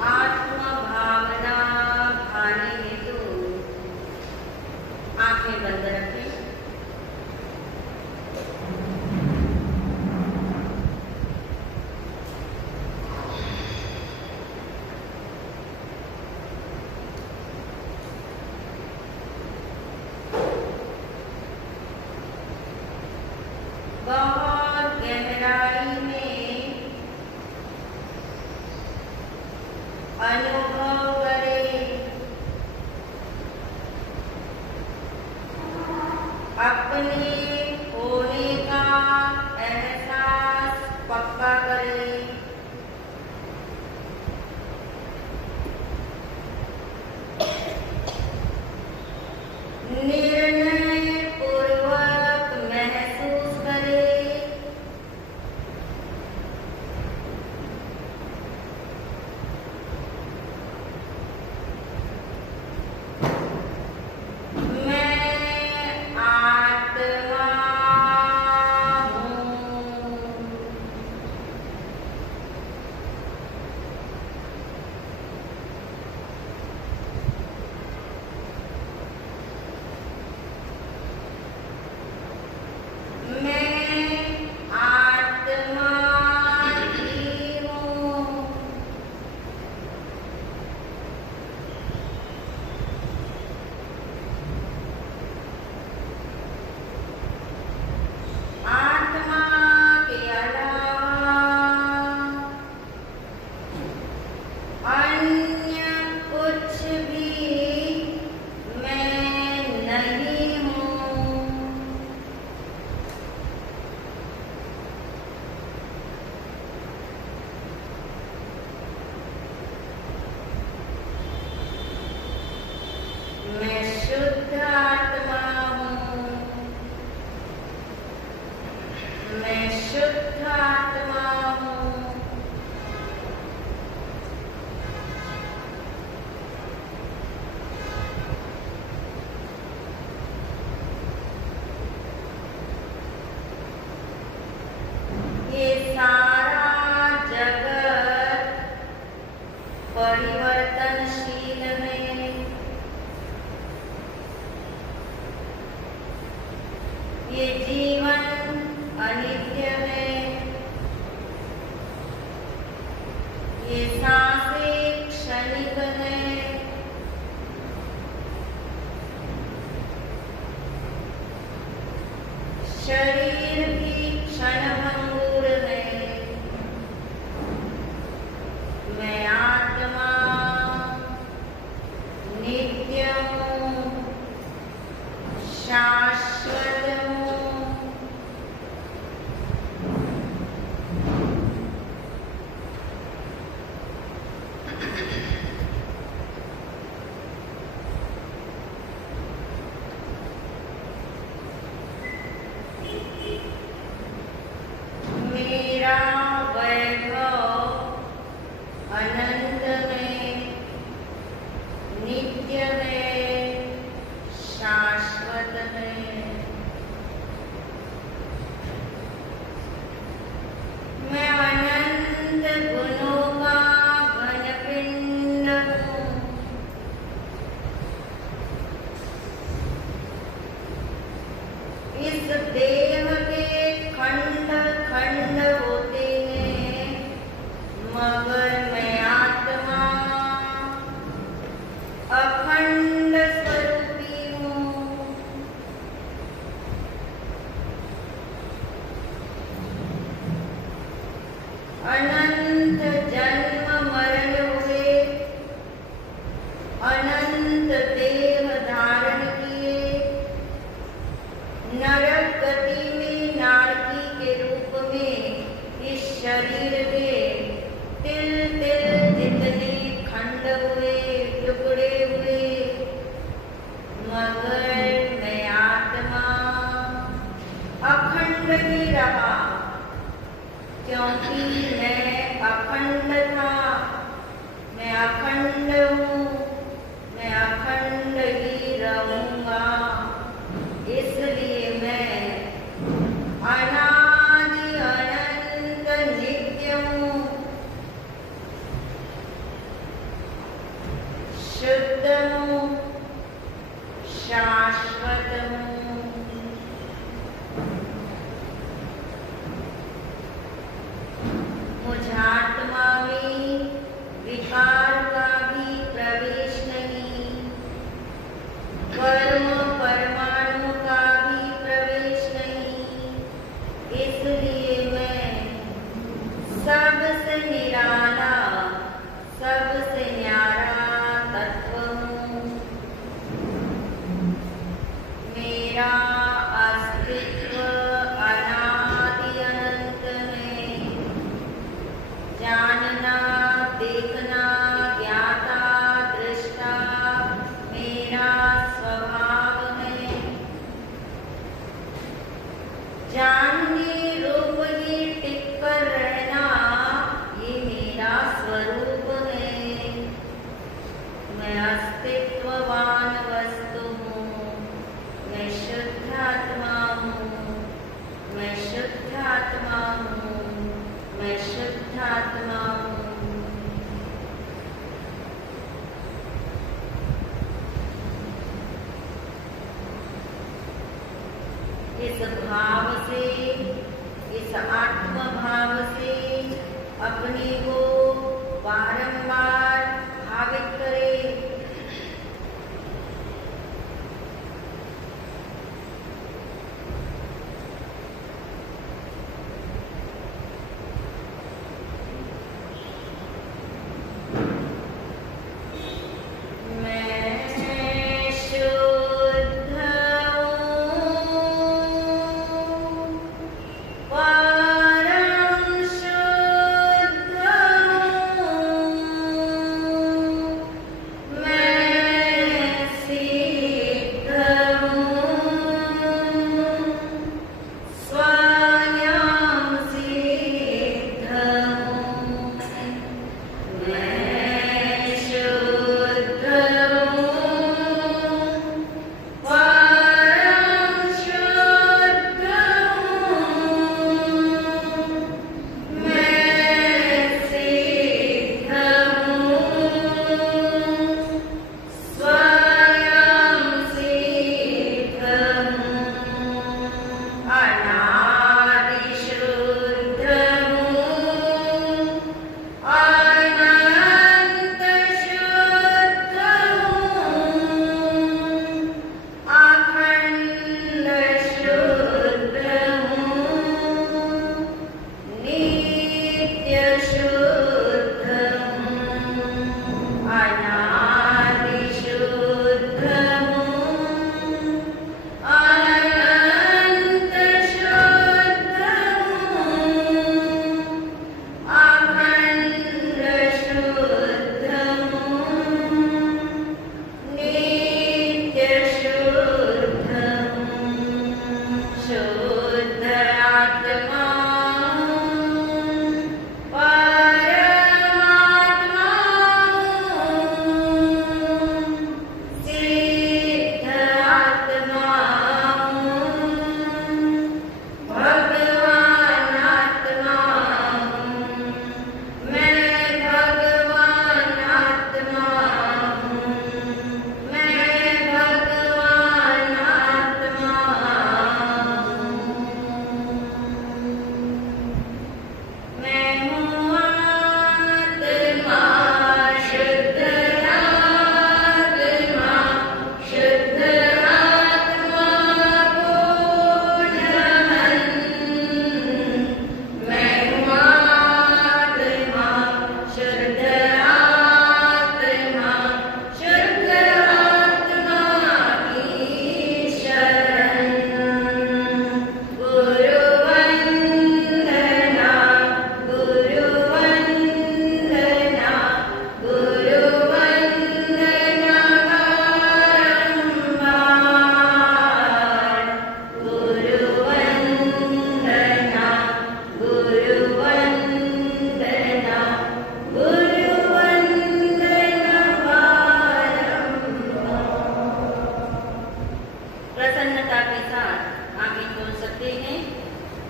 आत्मा भावना भाने हेतु आंखें बंद रखें। बहुत गहराई में अनुभव करें अपने होने का एहसास पक्का करें। निर्णय पूर्वक महसूस करें मैं आत्मा हूँ। मैं आत्मा ही हूँ। आत्मा के अलावा अन्य कुछ भी मैं नहीं हूँ। मैं शुद्ध आत्मा हूँ। मैं शुद्ध आत्मा हूँ। ये सारा जगत परिवर्तनशील है। ये जीवन अनित्य है, ये सांसें क्षणिक है, शरीर भी क्षणभंगुर है। मैं आत्मा नित्य हूँ, शाश्वत हूँ। मेरा वैभव अनंत है, नित्य है, शाश्वत है। मैं अनंत गुणों का घनपिंड हूँ। इस देह के खंड खंड होते हैं, मगर मैं आत्मा अखंड स्वरूपी हूँ। अनंत जन्म मरण हुए, अनंत देह धारण किए, नरक गति में नारकी के रूप में इस शरीर के तिल तिल जितने खंड हुए, टुकड़े हुए, मगर मैं आत्मा अखंड ही रहा, क्योंकि मैं अखंड था। मैं अखंड हूँ, मैं अखंड ही रहूँगा। इसलिए मैं अनादि अनंत नित्य हूँ, शुद्ध हूँ, शाश्वत हूँ। मुझ आत्मा में विकार का भी प्रवेश नहीं, कर्म परमाणु का भी प्रवेश नहीं। इसलिए मैं सबसे निराला, सबसे न्यारा तत्व हूँ। मेरा अस्तित्व अनादि अनंत है। जानना, देखना, ज्ञाता, दृष्टा मेरा स्वभाव है। जान के रूप ही टिक कर रहना, ये मेरा स्वरूप है। मैं अस्तित्ववान वस्तु हूँ, मैं शुद्ध आत्मा हूँ, मैं शुद्ध आत्मा हूँ, मैं शुद्ध आत्मा हूँ। इस भाव से, इस आत्म भाव से अपने को बारंबार भावित करें। परम शुद्ध हूँ।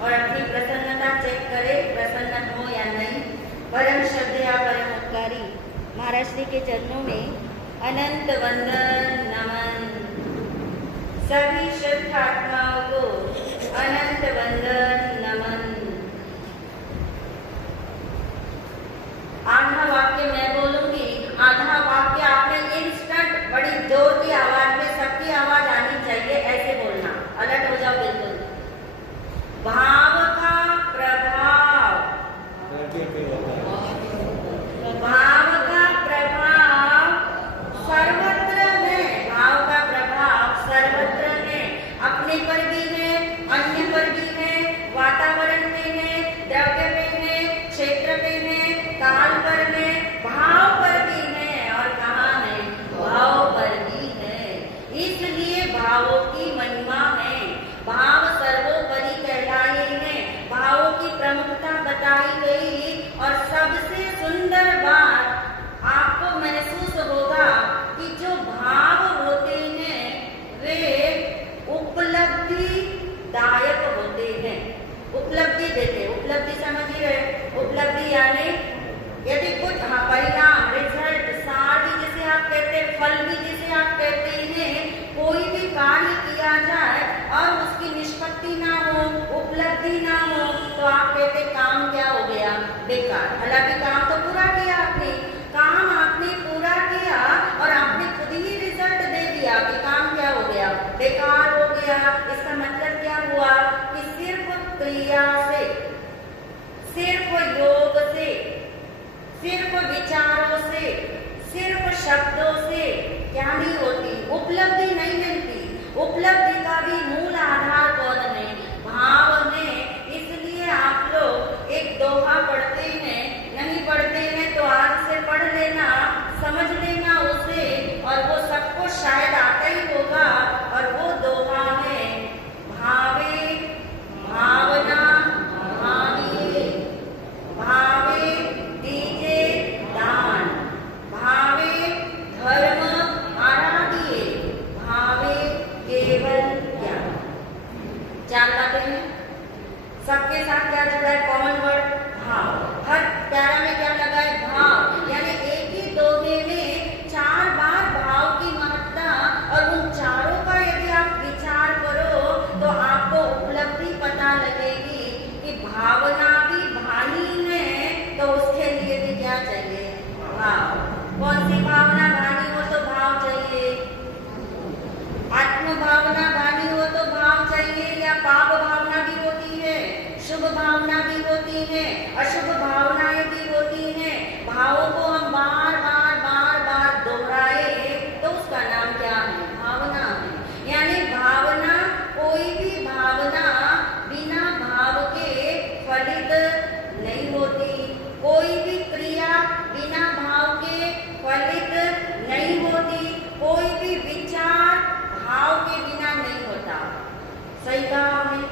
और अपनी प्रसन्नता चेक करे, प्रसन्न हो या नहीं। परम श्रद्धेय परम उपकारी महाराज श्री के चरणों में अनंत वंदन नमन। सभी श्रद्धात्माओं को अनंत वंदन नमन। आधा वाक्य मैं बोलूंगी, आधा वाक्य आपने इंस्टेंट बड़ी जोर की आवाज में, सबकी आवाज आनी चाहिए, ऐसे बोलना, अलर्ट हो जाओ बिल्कुल। भाव का प्रभाव, भाव का प्रभाव सर्वत्र है, भाव का प्रभाव सर्वत्र है, अपने पर भी है, अन्य पर भी है, वातावरण में है, द्रव्य में है, क्षेत्र में है, काल पर है, भाव पर भी है, और कहाँ है? भाव पर भी है। इसलिए भावों की महिमा है, भाव सर्वोपरि कहलाए हैं, भावों की प्रमुखता बताई गई। और सबसे सुंदर बात आपको महसूस होगा कि जो भाव होते हैं वे उपलब्धि दायक होते हैं, उपलब्धि देते। उपलब्धि समझ ही रहे, उपलब्धि यानी यदि कुछ परिणाम, रिजल्ट, सार भी जिसे आप कहते हैं, फल भी जिसे आप कहते हैं, कोई भी कार्य किया जाए और उसकी निष्पत्ति ना हो, उपलब्धि ना हो, तो आप कहते काम क्या हो गया? बेकार। हालांकि काम तो पूरा किया आपने, काम आपने पूरा किया और आपने खुद ही रिजल्ट दे दिया कि काम क्या हो गया? बेकार हो गया। इसका मतलब क्या हुआ कि सिर्फ क्रिया से, सिर्फ योग से, सिर्फ विचारों से, सिर्फ शब्दों से क्या नहीं होती? उपलब्धि नहीं मिलती। उपलब्धि का भी मूल आधार कौन है? भाव है। इसलिए आप लोग एक दोहा पढ़ते हैं, नहीं पढ़ते हैं तो आज से पढ़ लेना, समझ लेना उसे, और वो सबको शायद आता ही होगा। और वो दोहा है, भावे भावना भाविये, भावे दीजे दान, भावे धर्म आराधिए, भावे केवल ज्ञान। जान पाते हैं सबके साथ क्या जुड़ा है? कॉमन वर्ड भाव। हर प्यारा में क्या लगा है? भाव। यानी एक ही दोहे में 4 बार भाव की महत्ता, और उन चारों का यदि आप विचार करो तो आपको उपलब्धि पता लगेगी कि भावना भी भानी है, तो उसके लिए भी क्या चाहिए? भाव। कौन सी भावना भानी हो तो भाव चाहिए? आत्म भावना भानी हो तो भाव चाहिए, या पाप भावना भी होती है, शुभ भावना भी होती है, अशुभ भावनाएं भी होती हैं। भावों को हम बार बार बार बार दोहराए तो उसका नाम क्या है? भावना है। यानी भावना, कोई भी भावना बिना भाव के फलित नहीं होती, कोई भी क्रिया बिना भाव के फलित नहीं होती, कोई भी विचार भाव के बिना नहीं होता। सही कहा हमने?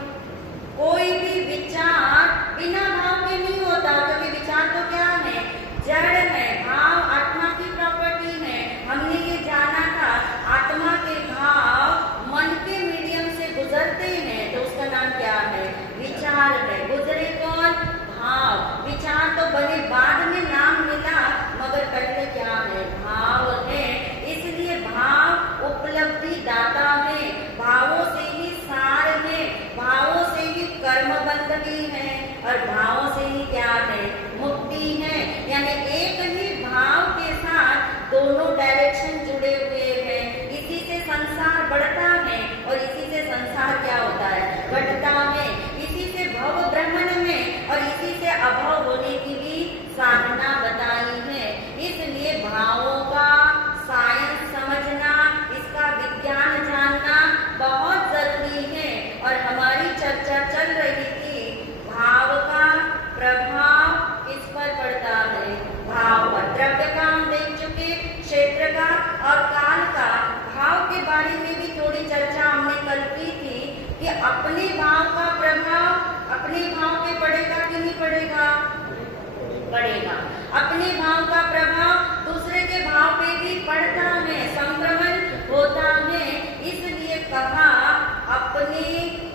कोई भी विचार बिना भाव के नहीं होता, क्योंकि विचार तो क्या है? जड़ है। भाव आत्मा की प्रॉपर्टी है। हमने ये जाना था, आत्मा के भाव मन के मीडियम से गुजरते हैं, तो उसका नाम क्या है? विचार है। गुजरे कौन? भाव। विचार तो बड़े बाद में नाम मिला, मगर पहले क्या है? भाव है। इसलिए भाव उपलब्धि दाता है, भावों से ही सार है, भावों से ही कर्म बंध भी है, और भावों से ही क्या है? मुक्ति है। यानी एक ही भाव के साथ दोनों डायरेक्शन जुड़े हुए हैं। इसी से संसार बढ़ता है और इसी से संसार क्या होता है? घटता है। इसी से भव ब्रह्मण में और इसी से अभव होने की भी साधना बताई है। इसलिए भावों का साइंस समझना, इसका विज्ञान जानना बहुत जरूरी है। और हमारी चर्चा चल रही थी, भाव का प्रभाव किस पर पड़ता है? भाव पर। द्रव्य का हम देख चुके, क्षेत्र का और काल का। भाव के बारे में भी थोड़ी चर्चा हमने कल की थी कि अपने भाव का प्रभाव अपने भाव पे पड़ेगा कि नहीं पड़ेगा? पड़ेगा। अपने भाव का प्रभाव दूसरे के भाव पे भी पड़ता है, संक्रमण होता है। इसलिए कहा, अपने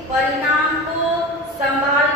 परिणाम को संभाल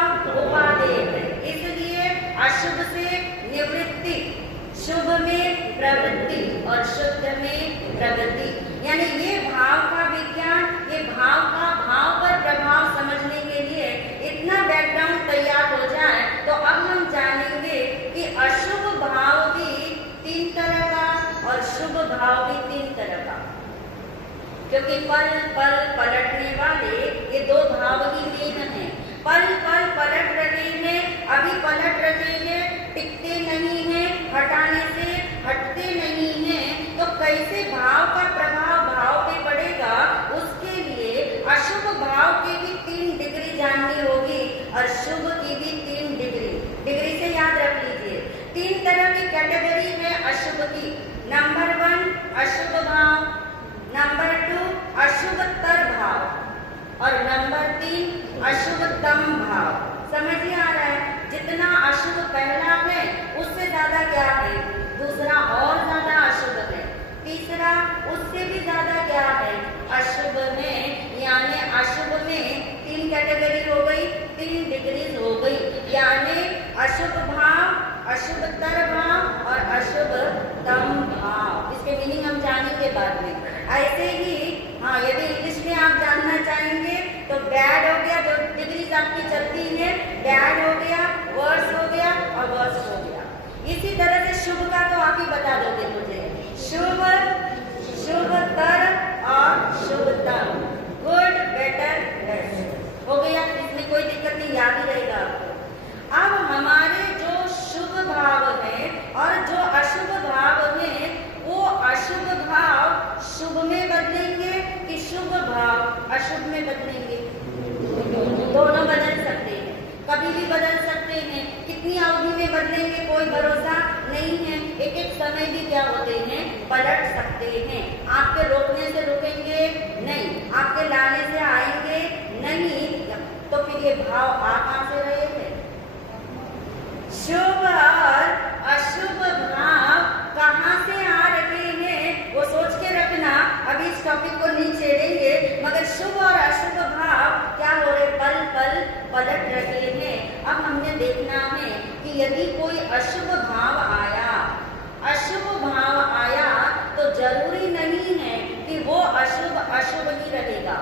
भाव उपादेय है, इसलिए अशुभ से निवृत्ति, शुभ में प्रवृत्ति और शुद्ध में प्रगति। यानी ये भाव का विज्ञान, ये भाव का भाव पर प्रभाव समझने के लिए इतना बैकग्राउंड तैयार हो जाए तो अब हम जानेंगे कि अशुभ भाव भी 3 तरह का और शुभ भाव भी 3 तरह का। क्योंकि पल पल पलटने वाले ये 2 भाव ही मेन हैं। पल पल पलट रहे हैं, अभी पलट रहे हैं, टिकते नहीं हैं, हटाने से हटते नहीं हैं, तो कैसे भाव का प्रभाव भाव पे पड़ेगा, उसके लिए अशुभ भाव की भी 3 डिग्री जाननी होगी और शुभ की भी 3 डिग्री से याद रख लीजिए। 3 तरह की कैटेगरी है अशुभ की। नंबर 1 अशुभ भाव, नंबर 2 अशुभतर भाव और नंबर 3 अशुभतम भाव। समझ में आ रहा है? जितना अशुभ पहला है उससे ज्यादा क्या है, दूसरा और ज्यादा अशुभ है, तीसरा उससे भी ज्यादा क्या है, अशुभ में। यानी अशुभ में 3 कैटेगरी हो गई, 3 डिग्रीज हो गई। यानी अशुभ भाव, अशुभतर भाव और अशुभतम भाव। इसके मीनिंग हम जानेंगे बाद में। ऐसे ही हाँ, यदि इंग्लिश में आप जानना चाहेंगे तो बैड हो गया, जो डिग्रीज आपकी चलती है, बैड हो गया, वर्स हो गया और वर्स हो गया। इसी तरह से शुभ का तो आप ही बता दोगे मुझे। शुभ, शुभतर और शुभतम, गुड, बेटर, बेस्ट हो गया। इसमें कोई दिक्कत नहीं, याद ही रहेगा आपको। अब हमारे जो शुभ भाव है और जो अशुभ भाव है, वो अशुभ भाव शुभ में बदलेंगे कि शुभ भाव अशुभ में बदलेंगे? दोनों बदल सकते हैं, कभी भी बदल सकते हैं। कितनी अवधि में बदलेंगे कोई भरोसा नहीं है। एक एक समय भी क्या होते हैं, पलट सकते हैं। आपके रोकने से रुकेंगे नहीं, आपके लाने से आएंगे नहीं, तो फिर ये भाव आ कहां से रहे हैं? शुभ और अशुभ भाव कहां से आ रहे हैं वो सोच के रखना। अभी इस टॉपिक को नहीं छेड़ेंगे, मगर शुभ और अशुभ भाव क्या हो रहे, पल पल पलट रहे हैं। अब हमने देखना है कि यदि कोई अशुभ भाव आया, अशुभ भाव आया, तो जरूरी नहीं है कि वो अशुभ अशुभ ही रहेगा,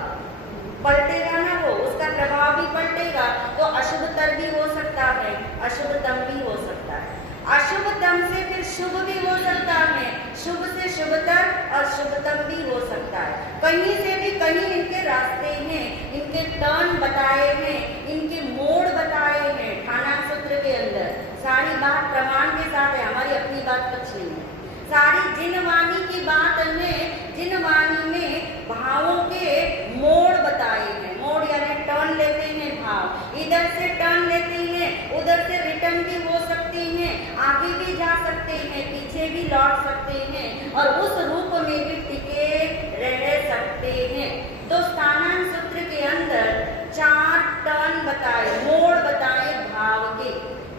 पलटेगा ना, वो उसका प्रभाव भी पलटेगा। तो अशुभतर भी हो सकता है, अशुभतम भी हो सकता है, अशुभतम से फिर शुभ भी हो सकता है, शुभ से शुभतर और शुभतम भी हो सकता है। कहीं से भी कहीं इनके रास्ते हैं, इनके टर्न बताए हैं, इनके मोड़ बताए हैं। ठाणांक सूत्र के अंदर सारी बात प्रमाण के साथ है, हमारी अपनी बात कुछ नहीं है। सारी जिनवाणी की बात में, जिनवाणी में भावों के मोड़ बताए हैं। मोड़ यानी टर्न लेते हैं भाव, इधर से टर्न लेते हैं, उधर से रिटर्न भी हो सकते हैं, आगे भी जा सकते हैं, पीछे भी लौट सकते हैं और उस रूप में भी टिके रह सकते हैं। तो स्थानांक सूत्र के अंदर 4 टर्न बताए, मोड़ बताए भाव के।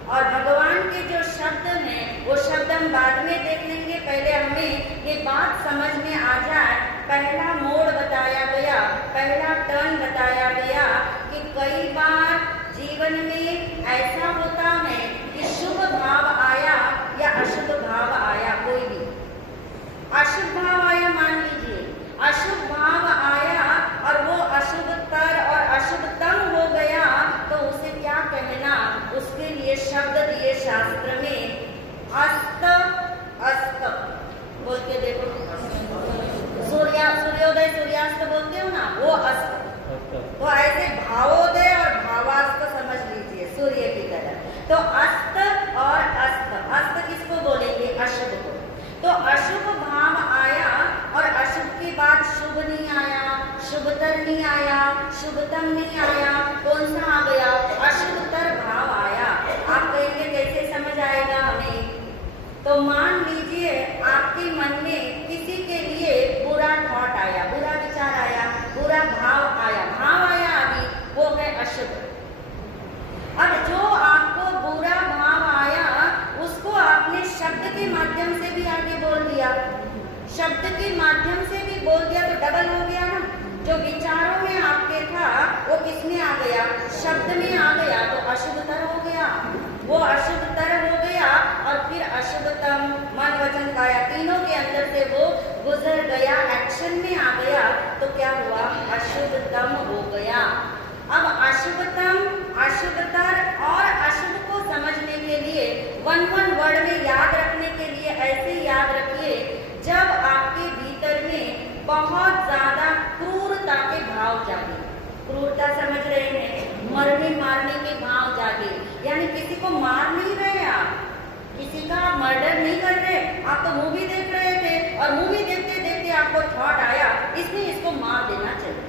और भगवान के जो शब्द हैं वो शब्द हम बाद में देख लेंगे, पहले हमें ये बात समझ में आ जाए। पहला मोड़ बताया गया, पहला टर्न बताया गया कि कई बार जीवन में ऐसा होता है कि शुभ भाव आया या अशुभ भाव आया, कोई भी अशुभ भाव आया, मान लीजिए अशुभ भाव आया और वो अशुभतर और अशुभतम हो गया, तो उसे क्या कहना, उसके लिए शब्द दिए शास्त्र में, अस्त, अस्त बोल के देखो, सूर्योदय सूर्यास्त बोलते हो ना, वो अस्त। तो ऐसे भावोदय और भावास्त समझ लीजिए, सूर्य की तरह। तो अस्त और अस्त, अस्त किसको बोलेंगे, अशुभ को। तो अशुभ भाव आया और अशुभ के बाद शुभ नहीं आया, शुभतर नहीं आया, शुभतम नहीं आया, कौन सा आ गया, अशुभतर भाव आया। आप कहेंगे कैसे समझ आएगा हमें? तो मान लीजिए आपके मन में किसी के लिए बुरा थॉट आया, बुरा विचार आया, बुरा भाव आया, अभी वो है अशुभ। अब जो आपको बुरा भाव आया उसको आपने शब्द के माध्यम से भी आगे बोल दिया, शब्द के माध्यम से भी बोल दिया, तो डबल हो गया ना। जो विचारों में आपके था वो किसमें आ गया, शब्द में आ गया, तो तो क्या हुआ, अशुभतम हो गया। अब अशुभतम, अशुभतर और अशुभ को समझने के लिए वन वर्ड में याद रखने के लिए ऐसे याद रखिए, जब आपके भीतर में बहुत ज्यादा क्रूरता के भाव जागे, क्रूरता समझ रहे हैं, मरने मारने के भाव जागे, यानी किसी को मार नहीं रहे आप, किसी का मर्डर नहीं कर रहे, आप तो मूवी देख रहे थे और मूवी देखते देखते आपको थॉट आया इसलिए इसको मार देना चाहिए,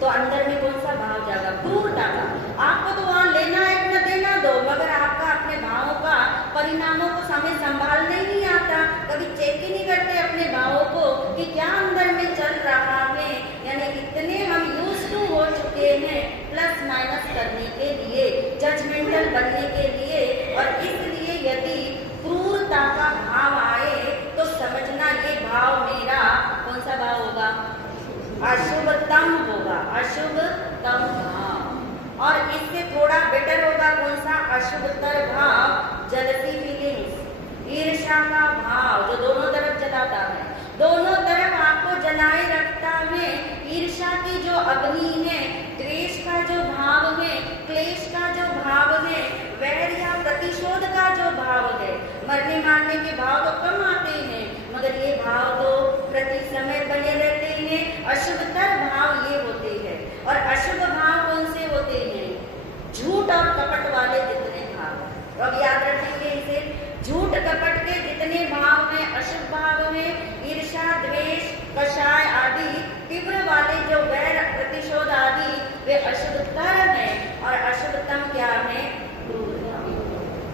तो अंदर में कौन सा भाव जागा, क्रूरता का। आपको तो वहां लेना है न देना दो, मगर आपका अपने भावों का परिणामों को समय संभालने ही नहीं आता, कभी चेक ही नहीं करते अपने भावों को कि क्या अंदर में चल रहा है, यानी इतने हम यूज टू हो चुके हैं प्लस माइनस करने के लिए, जजमेंटल बनने के लिए, और इसलिए यदि क्रूरता का भाव आए तो समझना ये भाव मेरा कौन सा भाव होगा, अशुभतम होगा, अशुभतम भाव। और इससे थोड़ा बेटर होगा कौन सा, अशुभतर भाव, जेलसी फीलिंग्स, ईर्ष्या का भाव जो दोनों तरफ जलाता है, दोनों तरफ आपको जलाए रखता है। ईर्ष्या की जो अग्नि है, द्वेष का जो भाव है, क्लेश का जो भाव है, वैर या प्रतिशोध का जो भाव है, मरने मारने के भाव तो कम आते हैं मगर ये भाव तो प्रति समय बने रहते हैं। अशुभतर भाव ये होते हैं, और अशुभ भाव कौन से होते हैं, झूठ और कपट वाले जितने भाव, अब याद रखेंगे इसे, झूठ कपट के जितने भाव हैं अशुभ भाव हैं, ईर्ष्या द्वेष कषाय आदि तीव्र वाले जो वैर प्रतिशोध आदि वे अशुभतर हैं, और अशुभतम क्या है,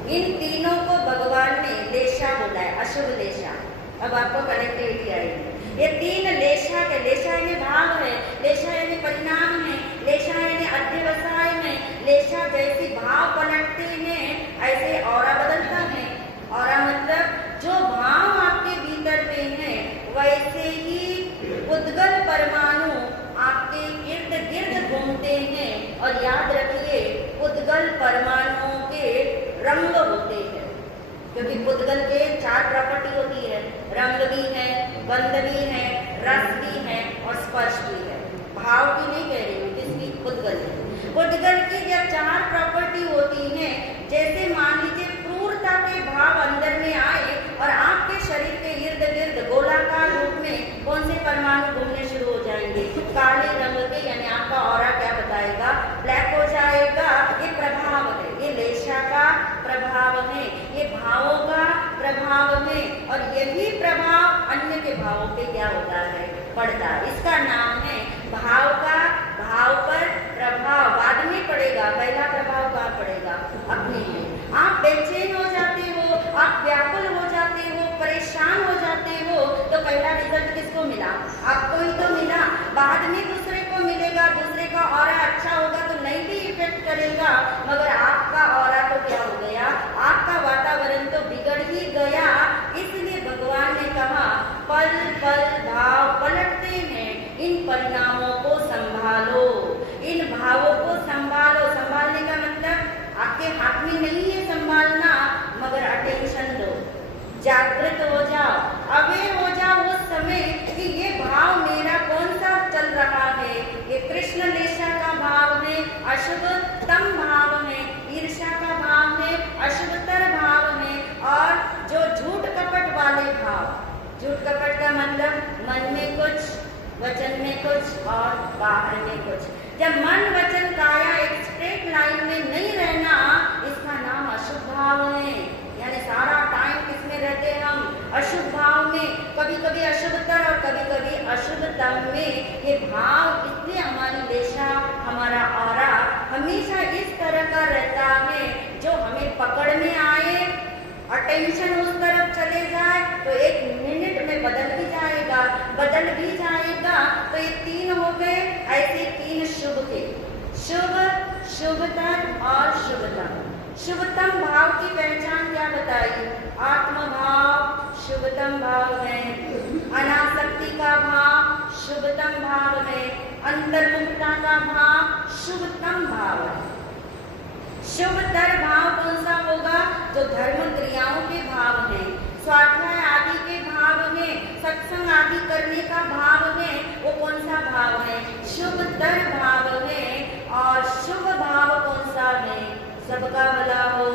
इन तीनों को भगवान ने लेशा बोला है, अशुभ लेशा। अब आपको कनेक्टिविटी आएगी, ये तीन लेशा के, लेशा यानी भाव है, लेशा यानी परिणाम है, लेशा यानी अध्यवसाय है, लेशा जैसी भाव पलटते हैं ऐसे औरा बदलता है। औरा मतलब जो भाव आपके भीतर में है वैसे ही उद्गल परमाणु आपके इर्द गिर्द घूमते हैं, और याद रखिए उद्गल परमाणुओं के रंग होते हैं, क्योंकि पुद्गल के 4 प्रॉपर्टी होती है, रंग भी है, गंध भी है, रस भी है और स्पर्श भी है। भाव की नहीं कह रही हूँ, किसकी, पुद्गल की। पुद्गल की जब 4 प्रॉपर्टी होती है, जैसे मान लीजिए क्रूरता के भाव अंदर में आए और आपके शरीर के इर्द गिर्द गोलाकार रूप में कौन से परमाणु घूमने शुरू हो जाएंगे, काले रंग के, यानी आपका ऑरा क्या बताएगा, ब्लैक हो जाएगा। ये प्रभाव है, ये लेशा का प्रभाव है, ये भावों का प्रभाव है, और यही प्रभाव अन्य के भावों पे क्या होता है, पड़ता है। इसका नाम है भाव का भाव पर प्रभाव। बाद में पड़ेगा, पहला प्रभाव कहाँ पड़ेगा, अपने में। आप बेचैन हो जाते हो, आप व्याकुल हो जाते हो, परेशान हो जाते हो, तो पहला रिजल्ट किसको मिला, आपको ही तो मिला। बाद में दूसरे को मिलेगा, दूसरे का ऑरा अच्छा होगा तो नहीं भी इफेक्ट करेगा, मगर आपका ऑरा तो क्या हो गया, आपका वातावरण तो बिगड़ ही गया। इसलिए भगवान ने कहा पल पल भाव पलटते हैं, इन परिणामों को संभालो, इन भावों को संभालो। संभालने का मतलब आपके हाथ में नहीं है संभालना, मगर अटेंशन दो, जागृत हो जाओ, अवेयर हो जाओ उस समय कि ये भाव मेरा कौन सा चल रहा है। ये कृष्ण लेशा का भाव है, अशुभतम भाव है, ईर्ष्या का भाव है, अशुभतर भाव है, और जो झूठ कपट वाले भाव, झूठ कपट का मतलब मन में कुछ, वचन में कुछ और बाहर में कुछ। जब मन वचन काया एक स्ट्रेट लाइन में नहीं रहना, इसका नाम अशुभ भाव है। यानी सारा टाइम किसमें रहते हैं हम, अशुभ भाव में, कभी कभी अशुभतर और कभी कभी अशुभतम में। ये भाव इसलिए हमारी लेशा, हमारा ऑरा हमेशा इस तरह का रहता है जो हमें पकड़ में आए, अटेंशन उस तरफ चले जाए तो 1 मिनट में बदल भी जाएगा, बदल भी जाएगा। तो ये 3 हो गए, ऐसे 3 शुभ के, शुभ, शुभतर और शुभतम। शुभतम भाव की पहचान क्या बताई, आत्म भाव शुभतम भाव है, अनासक्ति का भाव शुभतम भाव है, अंतर्मुखता का भाव शुभतम भाव है। शुभतर भाव कौन सा होगा, जो धर्म क्रियाओं के भाव हैं, स्वाध्याय आदि के भाव में, सत्संग आदि करने का भाव है, वो कौन सा भाव है? शुभतर भाव है। और शुभ भाव कौन सा है? सबका भला हो,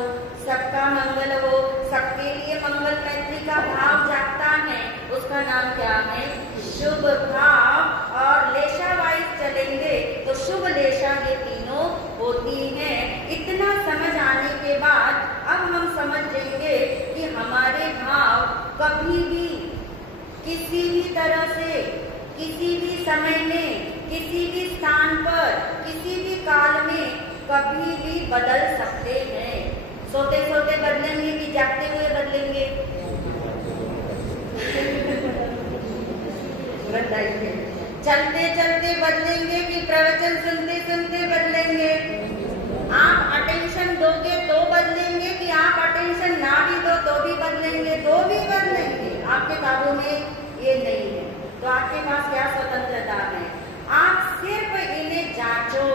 सबका मंगल हो, सबके लिए मंगल मैत्री का भाव जागता है, उसका नाम क्या है? शुभ भाव। और लेशा वाइज चलेंगे तो शुभ लेशा ये तीनों होती हैं। इतना समझ आने के बाद अब हम समझ लेंगे कि हमारे भाव कभी भी किसी भी तरह से, किसी भी समय में, किसी भी स्थान पर, किसी भी काल में कभी भी बदल सकते हैं। सोते सोते बदलेंगे कि जागते हुए बदलेंगे? बताइए। चलते चलते बदलेंगे कि प्रवचन सुनते सुनते बदलेंगे? आप अटेंशन दोगे तो बदलेंगे कि आप अटेंशन ना भी दो तो भी बदलेंगे? दो भी बदलेंगे। आपके काबू में ये नहीं है, तो आपके पास क्या स्वतंत्रता है? आप सिर्फ इन्हें जांचो,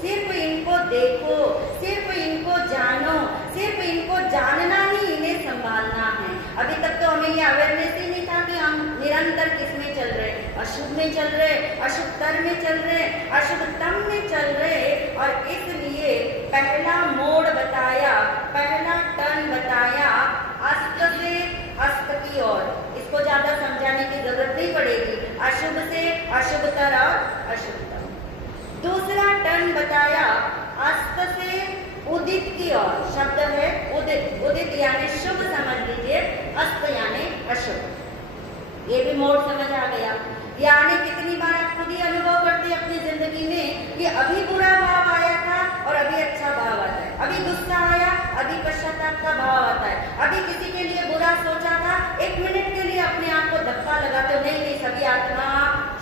सिर्फ इनको देखो, सिर्फ इनको जानो, सिर्फ इनको जानना ही इन्हें संभालना है। अभी तक तो हमें ये अवेयरनेस ही नहीं था कि हम निरंतर किसमें चल रहे, अशुभ में चल रहे, अशुभतर में चल रहे, अशुभतम में चल रहे। और इसलिए पहला मोड़ बताया, पहला टर्न बताया अस्त से अस्त की ओर। इसको ज्यादा समझाने की जरूरत नहीं पड़ेगी। अशुभ से अशुभतर और अशुभतम। दूसरा टर्न बताया अस्त से उदित की ओर। शब्द है उदित। उदित यानी शुभ समझ लीजिए, अस्त यानी अशुभ। ये भी मोड़ समझ आ गया। यानी कितनी बार आप खुद ही अनुभव करते हैं अपनी जिंदगी में कि अभी बुरा भाव आया था और अभी अच्छा भाव आता है, अभी गुस्सा आया, अभी पश्चाताप का भाव आता है, अभी किसी के लिए बुरा सोचा था, एक मिनट के लिए अपने आप को धक्का लगाते हो, नहीं नहीं सभी आत्मा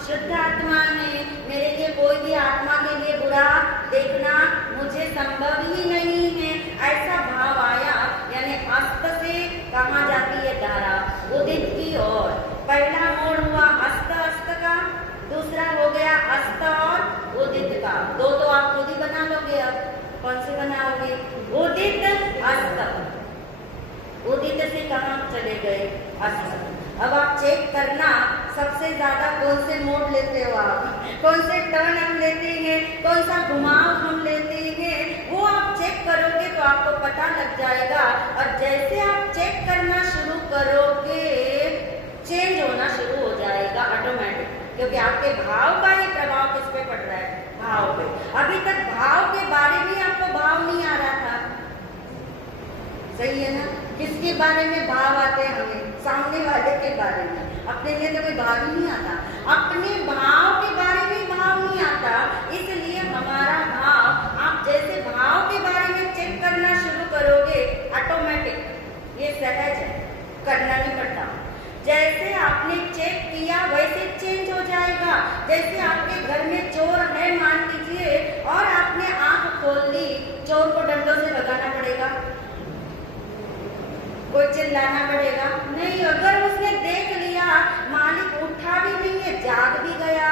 शुद्ध आत्मा है, मेरे लिए कोई भी आत्मा के लिए बुरा देखना मुझे संभव ही नहीं है, ऐसा भाव आया। यानी अस्त से कहाँ जाती है धारा? उदित की ओर। पहला मोड़ हुआ अस्त अस्त का, दूसरा हो गया अस्त और उदित का। दो तो आप खुद ही बना लोगे। अब कौन से बनाओगे? उदित अस्त। उदित से कहाँ चले गए? अस्त। अब आप चेक करना सबसे ज्यादा कौन से मोड़ लेते हो आप, कौन से टर्न हम लेते हैं, कौन सा घुमाव हम लेते हैं, वो आप चेक करोगे तो आपको पता लग जाएगा। और जैसे आप चेक करना शुरू करोगे चेंज होना शुरू हो जाएगा ऑटोमेटिक, क्योंकि आपके भाव का ही प्रभाव किस पे पड़ रहा है? भाव पे। अभी तक भाव के बारे में आपको भाव नहीं आ रहा था, सही है ना? किसके बारे में भाव आते हैं हमें? सामने वाले के बारे में। अपने लिए तो कोई भाव ही नहीं आता, अपने भाव के बारे में भाव नहीं आता। इसलिए हमारा भाव, आप जैसे भाव के बारे में चेक करना शुरू करोगे ऑटोमेटिक, ये सहज है, करना नहीं पड़ता। जैसे आपने चेक किया वैसे चेंज हो जाएगा। जैसे आपके घर में चोर है मान लीजिए और आपने आंख खोल ली, चोर को डंडों से भगाना पड़ेगा? कोई चिल्लाना पड़ेगा? नहीं। अगर उसने देख लिया, मालिक उठा भी नहीं है, जाग भी गया,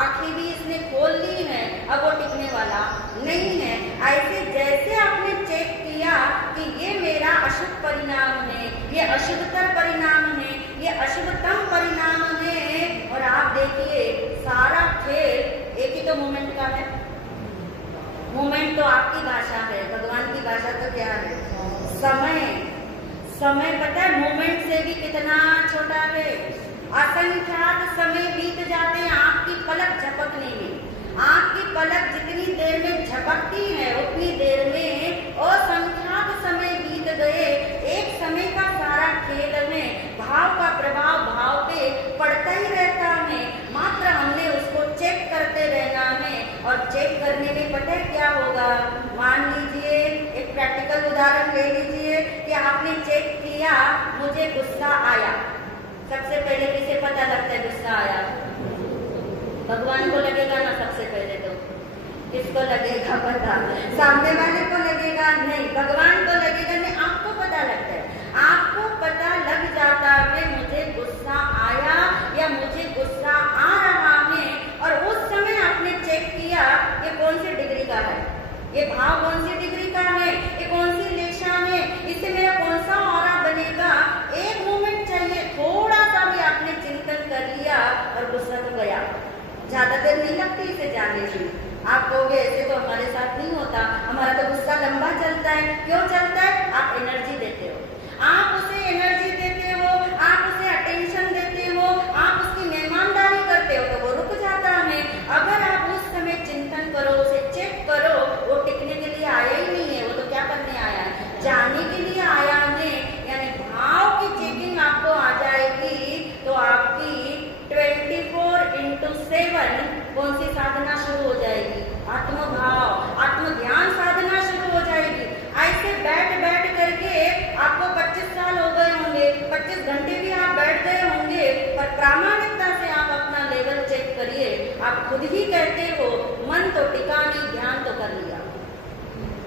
आंखें भी इसने खोल ली है, अब वो टिकने वाला नहीं है। ऐसे जैसे आपने चेक किया कि ये मेरा अशुभ परिणाम है, ये अशुभतर परिणाम है, ये अशुभतम परिणाम है, और आप देखिए सारा खेल एक ही तो मोमेंट का है। मोमेंट तो आपकी भाषा है, भगवान की भाषा तो क्या है? समय। समय पता है मोमेंट से भी कितना छोटा है। असंख्यात समय बीत जाते हैं आपकी पलक झपकने में। आपकी पलक जितनी देर में झपकती है उतनी देर में असंख्यात समय बीत गए। एक समय का सारा खेल में भाव का प्रभाव भाव पे पड़ता ही रहता है, मात्र हमने उसको चेक करते रहना है। और चेक करने में पता है क्या होगा? मान लीजिए एक प्रैक्टिकल उदाहरण ले लीजिए कि आपने चेक किया, मुझे गुस्सा आया। सबसे पहले किसे पता लगता है गुस्सा आया? भगवान को लगेगा ना सबसे पहले तो। किसको लगेगा पता? सामने वाले को लगेगा नहीं, भगवान को लगेगा नहीं, आपको पता लगता है। आपको पता लग जाता है मुझे गुस्सा आया या मुझे गुस्सा आ रहा है, और उस समय आपने चेक किया ये कौन सी डिग्री का है, ये भाव कौन सी डिग्री का है, ये कौन सी लेशा है, इससे मेरा कौन सा ऑरा बनेगा। एक मोमेंट चाहिए, थोड़ा सा भी आपने चिंतन कर लिया और गुस्सा तो गया। क्यों चलता है? आप एनर्जी देते हो, आप उसे एनर्जी देते हो, आप उसे अटेंशन देते हो, आप उसकी मेहमानदारी करते हो तो वो रुक जाता है। अगर आप उस समय चिंतन करो, उसे चेक करो, वो टिकने के लिए आया ही नहीं है, वो तो क्या करने आया है? जाने के लिए आया है। यानी भाव की चेकिंग आपको आ जाएगी तो आपकी 24/7 कौन सी साधना शुरू हो जाएगी? आत्मभाव, आत्म ध्यान साधना शुरू हो जाएगी। ऐसे बैठ बैठ करके आपको 25 साल हो गए होंगे, 25 घंटे भी आप बैठ गए होंगे, पर प्रामाणिकता से आप अपना लेवल चेक करिए। आप खुद ही कहते हो मन तो टिका नहीं, ध्यान तो कर लिया,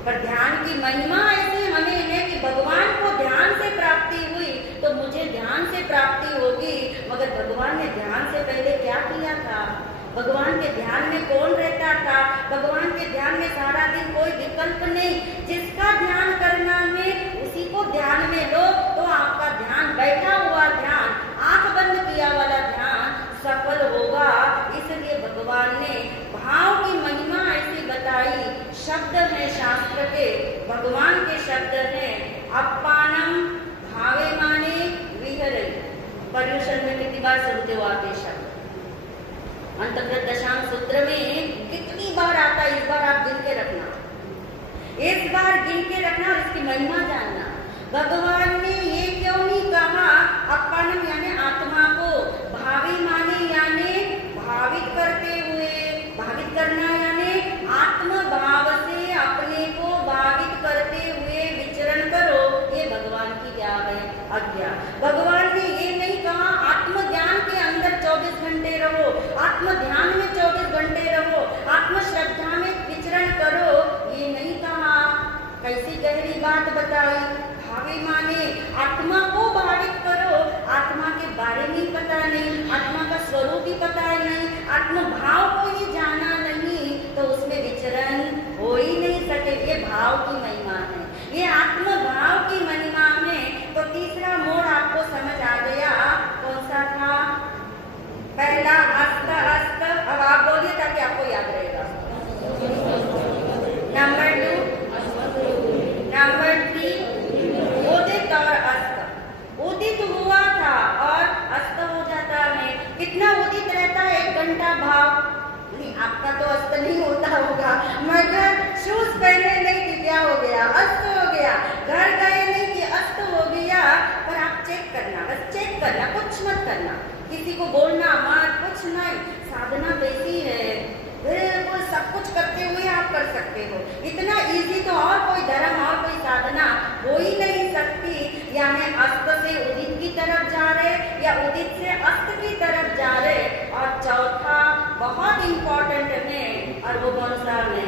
पर ध्यान की महिमा ऐसी हमें है कि भगवान को ध्यान से प्राप्ति हुई तो मुझे ध्यान से प्राप्ति होगी। मगर भगवान ने ध्यान से पहले क्या किया था? भगवान के ध्यान में कौन रहता था? भगवान के ध्यान में सारा दिन कोई विकल्प नहीं। जिसका ध्यान करना है उसी को ध्यान में लो तो आपका ध्यान, बैठा हुआ ध्यान, आंख बंद किया वाला ध्यान सफल होगा। इसलिए भगवान ने भाव की महिमा ऐसी बताई। शब्द है शास्त्र के, भगवान के शब्द हैं, अपानम भावे माने विहरे। पर्युषण में कितनी बार सुनते हो आप ये शब्द? अंतर्गत दशांग सूत्र में कितनी बार आता है? इस बार आप गिन के रखना, इस बार गिन के रखना और इसकी महिमा जानना। भगवान ने ये क्यों नहीं कहा अपनम यानी आत्मा को, भावी माने यानी भावित करते हुए, भावित करना यानी आत्म भाव से अपने को भावित करते हुए विचरण करो। ये भगवान की क्या है? आज्ञा। भगवान ने ये नहीं कहा आत्म ज्ञान के अंदर 24 घंटे रहो, आत्म ध्यान में 24 घंटे रहो, आत्म श्रद्धा में विचरण करो, ये नहीं कहा। कैसी गहरी बात बताई। भावे माने आत्मा को भावित करो, आत्मा के बारे में ही पता नहीं, आत्मा का स्वरूप ही पता नहीं, आत्म भाव को ही जाना नहीं तो उसमें विचरण हो ही नहीं सके। ये भाव की महिमा है, ये आत्म भाव की महिमा में। तो तीसरा मोड़ आपको समझ आ गया, कौन सा था? पहला अस्त अस्त। अब आप बोलिए ताकि आपको याद रहेगा। नंबर 2, नंबर 3 उदित और अस्त। उदित हुआ था और अस्त हो जाता है। कितना उदित रहता है? 1 घंटा भाव। नहीं, आपका तो अस्त नहीं होता होगा, मगर शूज पहने नहीं कि क्या हो गया? अस्त हो गया। घर गए नहीं कि अस्त हो गया। पर आप चेक करना, बस चेक करना, कुछ मत करना, किसी को बोलना मत, कुछ नहीं। साधना वैसी है, बिल्कुल सब कुछ करते हुए आप कर सकते हो। इतना इजी तो और कोई धर्म और कोई साधना हो ही नहीं सकती। यानी अस्त से उदित की तरफ जा रहे या उदित से अस्त की तरफ जा रहे। और चौथा बहुत इंपॉर्टेंट है, और वो कौन सा है?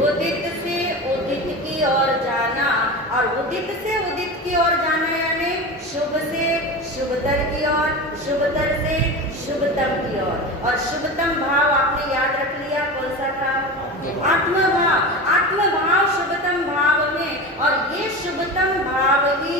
उदित से उदित की ओर जाना। और उदित से उदित की ओर जाना यानी शुभ से शुभतर की ओर, शुभतर से शुभतम की ओर। और शुभतम भाव आपने याद रख लिया, कौन सा था? आत्मभाव। आत्मभाव शुभतम भाव में। और ये शुभतम भाव ही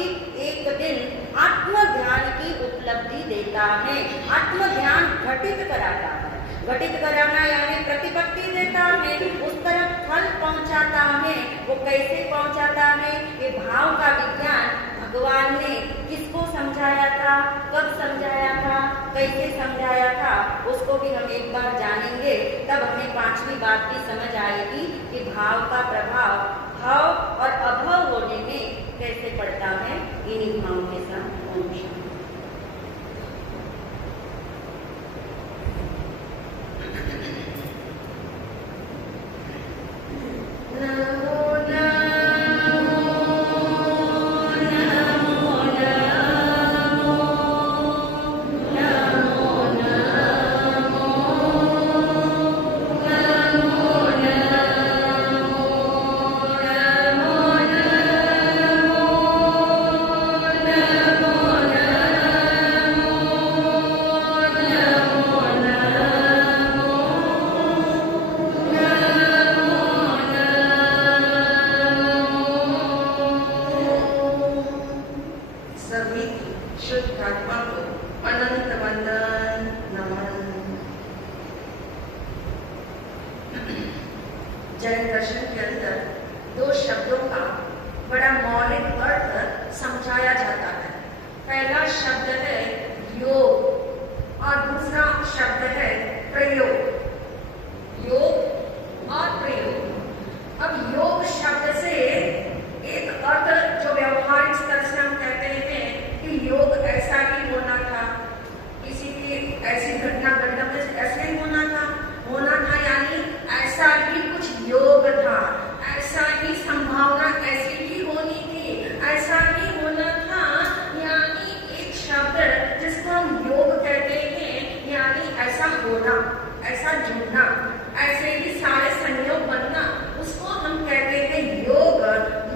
एक दिन आत्म ध्यान की उपलब्धि देता है, आत्म ध्यान घटित कराता है। घटित कराना यानी प्रतिपत्ति देता है, उस तरफ फल पहुंचाता है। वो कैसे पहुंचाता है? ये भाव का विज्ञान भगवान ने किसको समझाया था, कब समझाया था, कैसे समझाया था, उसको भी हम एक बार जानेंगे। तब हमें 5वीं बात भी समझ आएगी कि भाव का प्रभाव भाव और अभाव होने में कैसे पड़ता है। इन्हीं भावों के साथ ओम शांति। जैन दर्शन के अंदर 2 शब्दों का समझाया जाता है। पहला शब्द है योग और दूसरा शब्द है प्रयोग। योग और प्रयोग। अब योग शब्द से एक अर्थ जो व्यवहारिक स्तर से हम कहते हैं कि योग ऐसा ही होना था, किसी की ऐसी घटना ऐसे ही होना था यानी ऐसा ही कुछ योग था, ऐसा ही संभावना ऐसी ही होनी थी, ऐसा ही होना था, यानी एक शब्द जिसको हम योग कहते हैं, यानी ऐसा होना, ऐसा जुड़ना, ऐसे ही सारे संयोग बनना, उसको हम कहते हैं योग।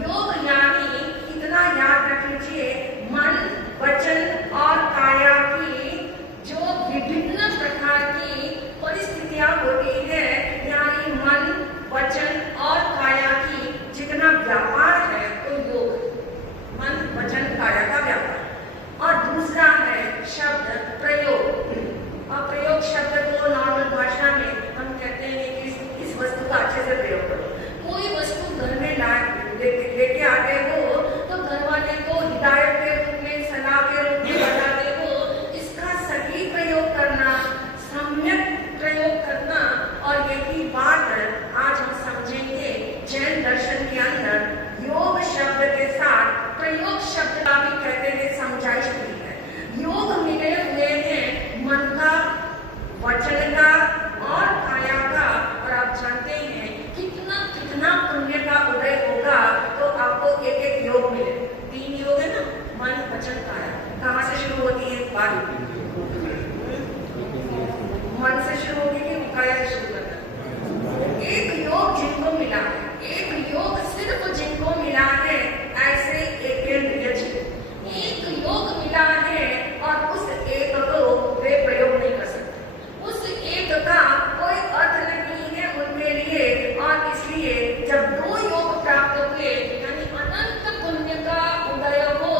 योग यानी इतना याद रख लीजिए, मन, वचन और काया की जो विभिन्न प्रकार की परिस्थितियां होती है, यानी मन, वचन और काया की जितना व्यापार है तो योग, मन, वचन, काया का व्यापार। और दूसरा है शब्द प्रयोग। और प्रयोग शब्द को नॉर्मल भाषा में हम कहते हैं कि इस वस्तु का अच्छे से प्रयोग करो। कोई वस्तु घर में लेके आ गए हो तो घर वाले को हिदायत के रूप में, सलाह के रूप में बताते हो, इसका सही प्रयोग करना, सम्यक प्रयोग करना। और यही बात आज हम समझेंगे जैन दर्शन के अंदर योग शब्द के साथ प्रयोग शब्द का भी कहते हैं समझाइश हुई है। योग मिले हुए हैं मन का, वचन का और काया का। और आप जानते हैं कितना कितना पुण्य का उदय होगा तो आपको एक एक योग मिले। 3 योग है ना, मन, वचन, काया। कहाँ से शुरू होती है बात? मन से शुरू होगी कि काया से शुरू करना? एक योग जिनको मिला है, एक योग सिर्फ जिनको मिला है, ऐसे एक योग मिला है और उस एक को वे प्रयोग नहीं कर सकते। उस एक का कोई अर्थ नहीं है उनके लिए। और इसलिए जब 2 योग प्राप्त हुए, यानी अनंत पुण्य का उदय हो,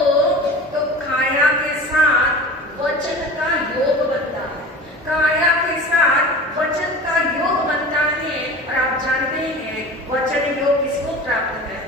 तो काया के साथ वचन का योग बनता है, काया के साथ वचन का योग बनता है। और आप जानते हैं वचन योग किसको प्राप्त है?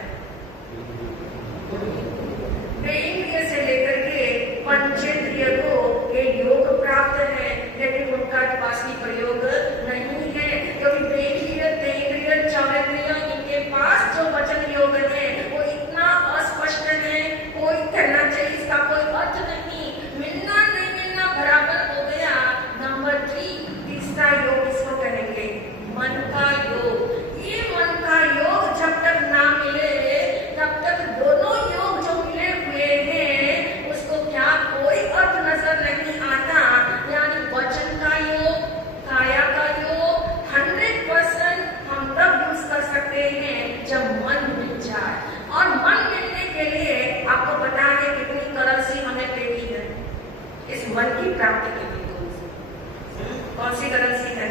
इंद्रिय से लेकर के पंचेंद्रिय को ये योग प्राप्त है, लेकिन उनका वास्तविक प्रयोग नहीं है, क्योंकि इंद्रिय, चौरेंद्रिय, इनके पास जो वचन योग है वो इतना अस्पष्ट है, कोई कहना चाहिए इसका कोई अर्थ नहीं, मिलना नहीं मिलना बराबर हो गया। नंबर 3, तीसरा योग इसको कहेंगे मन का योग। ये मन का योग जब तक ना मिले तब तक दोनों योग जो मिले हुए हैं उसको क्या कोई अर्थ नजर नहीं आता। यानी वचन का योग, काया का योग 100% हम तब यूज कर सकते हैं जब मन मिल जाए। और मन मिलने के लिए आपको पता है कितनी करेंसी हमें पे की है इस मन की प्राप्ति के लिए? कौन सी करेंसी है?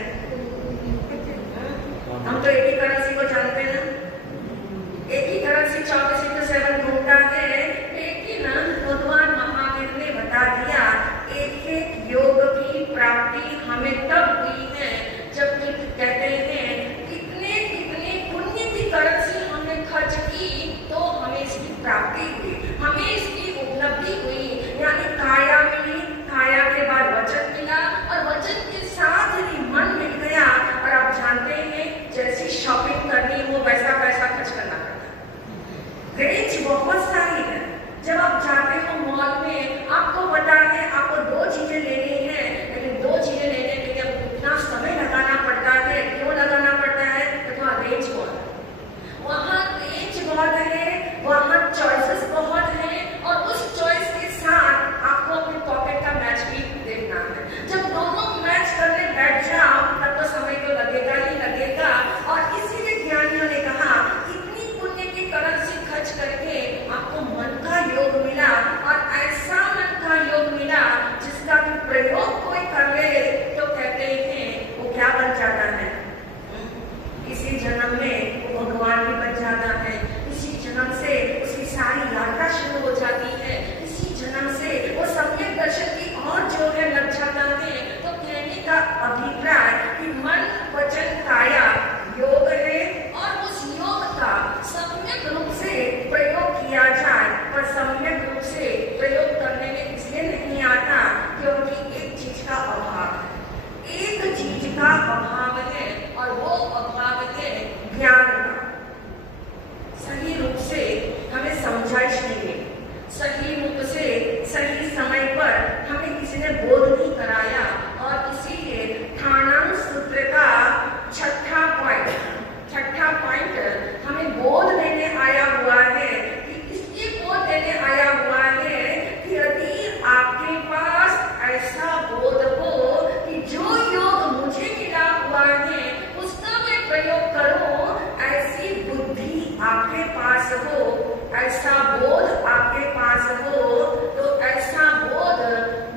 हम तो एक ही करेंसी को जानते हैं, एक ही करेंसी 24/7 घूमता है। लेकिन भगवान महावीर ने बता दिया एक एक योग की प्राप्ति हमें तब हुई है जब कहते हैं कितने कितने पुण्य की करेंसी हमने खर्च की तो हमें इसकी प्राप्ति हुई, हमें इसकी उपलब्धि हुई। यानी काया मिली, काया के बाद वचन मिला और वचन के साथ ही मन मिल गया। और आप जानते हैं जैसी शॉपिंग करनी हो वैसा पैसा खर्च करना पड़ता है। रेंज बहुत सारी है। जब आप जाते हो मॉल में, आपको पता है आपको 2 चीजें लेनी है, लेकिन 2 चीजें लेने के लिए इतना समय लगाना पड़ता है। क्यों लगाना पड़ता है? तो वहाँ रेंज बहुत है, वहाँ रेंज बहुत है, वहाँ चॉइसेस बहुत है और उस चॉइस के साथ आपको अपने पॉकेट का मैच भी देखना है। जब दोनों मैच करने बैठ जाओ तब तो समय तो लगेगा ही लगेगा। और इसीलिए ज्ञानियों ने कहा इतनी पुण्य की करेंसी खर्च करके आपको मन का योग मिला और ऐसा मन का योग मिला ऐसा बोध आपके पास हो, तो ऐसा बोध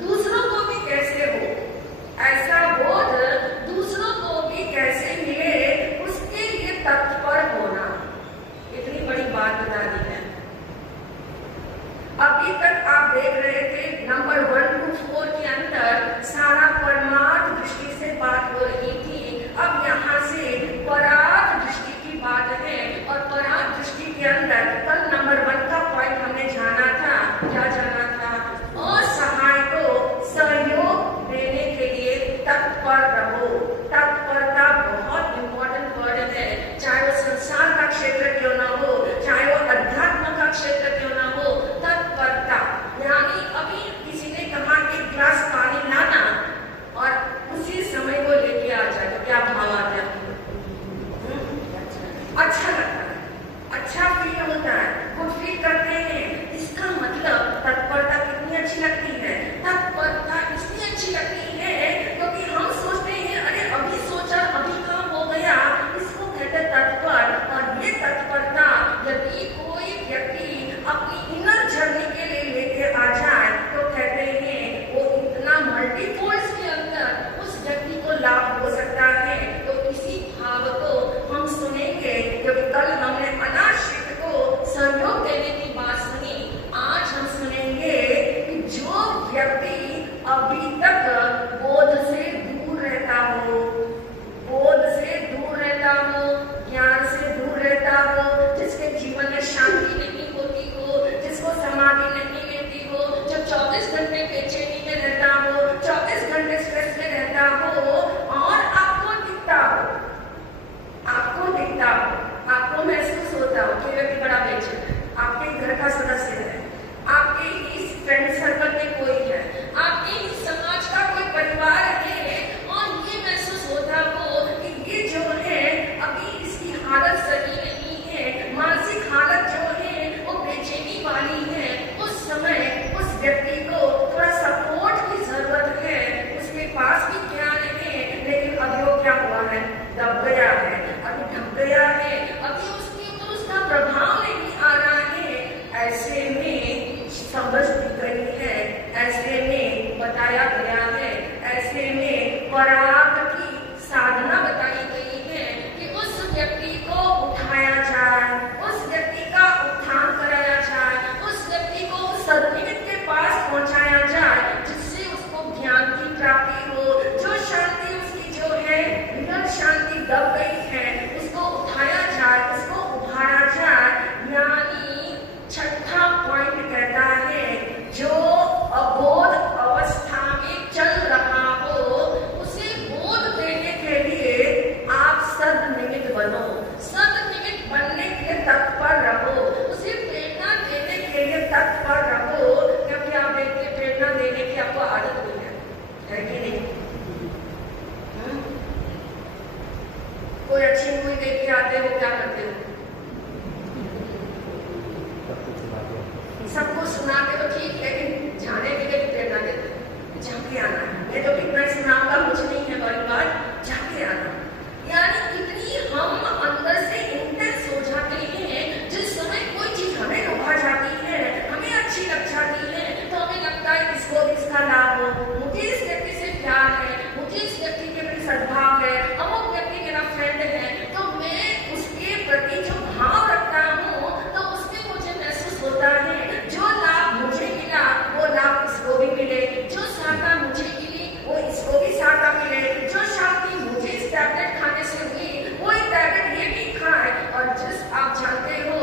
दूसरों को भी कैसे हो, ऐसा बोध दूसरों को भी कैसे मिले, उसके लिए तत्पर होना। इतनी बड़ी बात बता दी है। अभी तक आप देख रहे थे नंबर 1 to 4 के अंदर सारा परमार्थ दृष्टि से बात हो रही थी। अब यहाँ से परार्थ दृष्टि की बात है, और परार्थ दृष्टि के अंदर कल नंबर 1 का पॉइंट हमने जाना था। क्या जाना था? असहाय को सहयोग देने के लिए तत्पर रहो। तत्परता बहुत इंपॉर्टेंट वर्ड है, चाहे वो संसार का क्षेत्र क्यों ना हो, चाहे वो अध्यात्म का क्षेत्र क्यों ना हो। तत्परता यानी अभी किसी ने कहा एक गिलास पानी लाना और उसी समय को लेके आ जाए, तो क्या भाव आता है? अच्छा लगता है, अच्छा फील होता है, गुड फील करते हैं। इसका मतलब तत्परता कितनी अच्छी लगती है। तत्परता इसलिए अच्छी लगती है क्योंकि हम सोचते हैं अरे अभी सोचा अभी काम हो गया, इसको कहते हैं तत्पर। और ये तत्परता यदि कोई व्यक्ति अपनी इनर जर्नी के लिए लेके आ जाए तो कहते हैं वो इतना मल्टीपोल्स के अंदर उस व्यक्ति को लाभ हो सकता है। तो इसी भाव को हम सुनेंगे, क्योंकि कल हमने अनाश्रित को सहयोग देने की बात सुनी। आज हम सुनेंगे कि जो व्यक्ति अभी तक बोध से दूर रहता हो, बोध से दूर रहता हो, ज्ञान से दूर रहता हो, जिसके जीवन में शांति नहीं होती हो, जिसको समाधि नहीं मिलती हो, जो 24 घंटे बेचैनी में रहता हो, 24 घंटे स्ट्रेस में रहता हो, और आपको दिखता हो, आपको महसूस होता हो कि व्यक्ति बड़ा बेचैन है, आपके घर का सदस्य है, आपके ही फ्रेंड सर्कल में कोई है, आपके ही समाज का कोई परिवार है, और ये महसूस होता हो कि ये जो है अभी इसकी हालत सही नहीं है, मानसिक हालत जो है वो बेचैनी वाली है। उस समय उस व्यक्ति को थोड़ा सपोर्ट की जरूरत है। उसके पास भी ज्ञान है, लेकिन अभी वो क्या हुआ है? दब गया है, अभी ढक गया है, अभी उसके ऊपर उसका प्रभाव नहीं आ रहा है। ऐसे में समझ दी गई है, ऐसे में बताया गया है, ऐसे में परार्थ की साधना बताई गई है कि उस व्यक्ति को उठाया जाए, उस व्यक्ति का उत्थान कराया जाए, उस व्यक्ति को सद्गुण के पास पहुंचाया जाए, जिससे उसको ज्ञान की प्राप्ति हो। जो शांति उसकी जो है रियल शांति दब गई है, उसको उठाया जाए, उसको उभारा जाए। यानी छठा पॉइंट कहता है जो अबोध अवस्था में चल रहा हो उसे बोध देने के लिए आप सद्निमित्त बनो, सद्निमित्त बनने के लिए तत्पर रहो, उसे प्रेरणा देने के लिए तत्पर रहो। क्योंकि आप देखते प्रेरणा देने की आपको आदत नहीं है कि नहीं? कोई अच्छी मूवी देख के आते हो, क्या करते हो? सबको सुनाते तो ठीक, लेकिन जाने के लिए प्रेरणा देते, जाके आना है। मैं तो कितना सुनाऊंगा, कुछ नहीं है बड़ी बात, जाके आना। यानी इतनी हम अंदर से इंटेंस हो जाते हैं, जिस समय कोई चीज हमें लुभा जाती है, हमें अच्छी लग जाती है, तो हमें लगता है इसको इसका लाभ हो, मुझे इस व्यक्ति से प्यार है, मुझे इस व्यक्ति के प्रति सद्भाव है, अमुक व्यक्ति मेरा फ्रेंड है, तो मैं उसके प्रति जो भाव रखता हूँ तो उसमें मुझे महसूस होता है जो लाभ मुझे मिला वो लाभ इसको भी मिले, जो सहायता मुझे मिली वो इसको भी सहायता मिले, जो शांति मुझे इस टैबलेट खाने से हुई वो एक टैबलेट ये भी खाए। और जिस आप जानते हो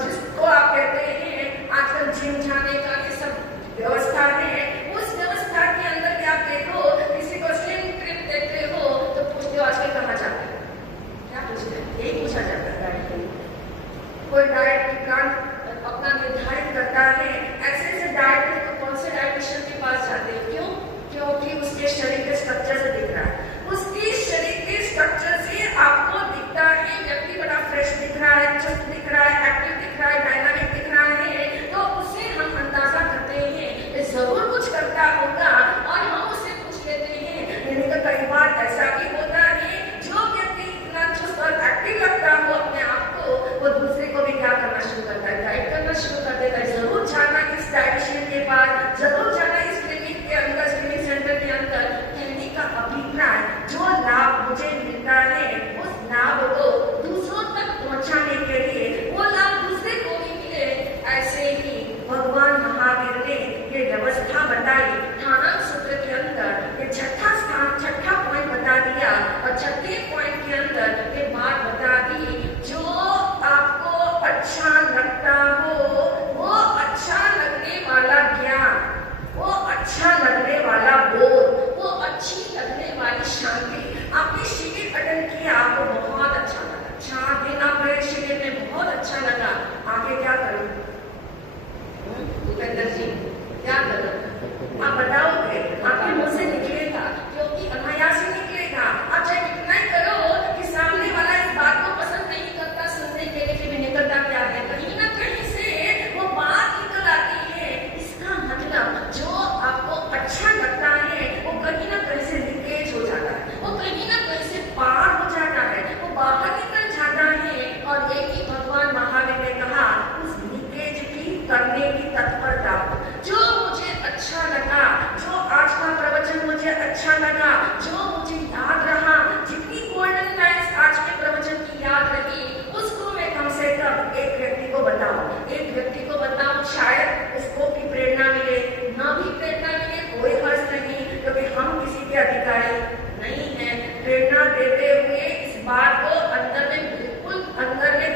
जिसको आप कहते हैं आजकल जिम जाने का ये सब व्यवस्था है, उस व्यवस्था के अंदर क्या आप देखो किसी को स्लिम ट्रिप देते हो तो पूछते हो आजकल कहाँ जाते हैं, क्या पूछते हैं? यही पूछा जाता है। कोई डाइट की प्लान अपना निर्धारित करता है, ऐसे डाइट में तो कौन से डाइटिशियन के पास जाते हैं? क्यों? क्योंकि उसके शरीर के स्ट्रक्चर से दिख रहा है, उसके शरीर के स्ट्रक्चर से आपको दिखता है व्यक्ति बड़ा फ्रेश दिख रहा है, चुस्त दिख रहा है, एक्टिव दिख रहा है, डायनामिक दिख रहा है, तो उससे हम अंदाजा करते हैं कि जरूर कुछ करता होगा, और हम उससे पूछ लेते हैं। यानी तो कई बार ऐसा भी होता है जो व्यक्ति इतना चुस्त और एक्टिव लगता हो अपने आप को, वो दूसरे को भी क्या दिया और छठे पॉइंट के अंदर ये बात बता दी, जो आपको अच्छा लगता हो, वो अच्छा लगने वाला ज्ञान, वो अच्छा लगने वाला बोध, वो अच्छी लगने वाली शांति। आपने शिविर अटेंड किया, आपको बहुत अच्छा लगा, 4 दिन आप गए शिविर में, बहुत अच्छा लगा, आगे क्या करें? भूपेंद्र जी क्या करें? आप बताओगे, आपके मुंह से निकलेगा, क्योंकि अनायास ही निकलेगा। आप चाहे कितना ही करो कि सामने वाला इस बात को पसंद नहीं करता सुनने के लिए, फिर निकलता क्या है? कहीं ना कहीं से वो बात निकल आती है। इसका मतलब जो आपको अच्छा लगता है वो कहीं ना कहीं से लीकेज हो जाता है, वो कहीं ना कहीं से पार हो जाता है, वो बाहर निकल जाता है। और यही भगवान महावीर ने कहा, उस लीकेज की करने की तत्परता। जो मुझे अच्छा लगा, जो आज का प्रवचन मुझे अच्छा लगा, जो मुझे याद रहा, जितनी गोल्डन लाइन्स आज के प्रवचन की याद रही, उसको मैं कम से कम एक व्यक्ति को बताऊं, एक व्यक्ति को बताऊं, शायद उसको भी प्रेरणा मिले, ना भी प्रेरणा मिले कोई हर्ष नहीं, क्योंकि हम किसी के अधिकारी नहीं है। प्रेरणा देते हुए इस बात को अंदर में, बिल्कुल अंदर में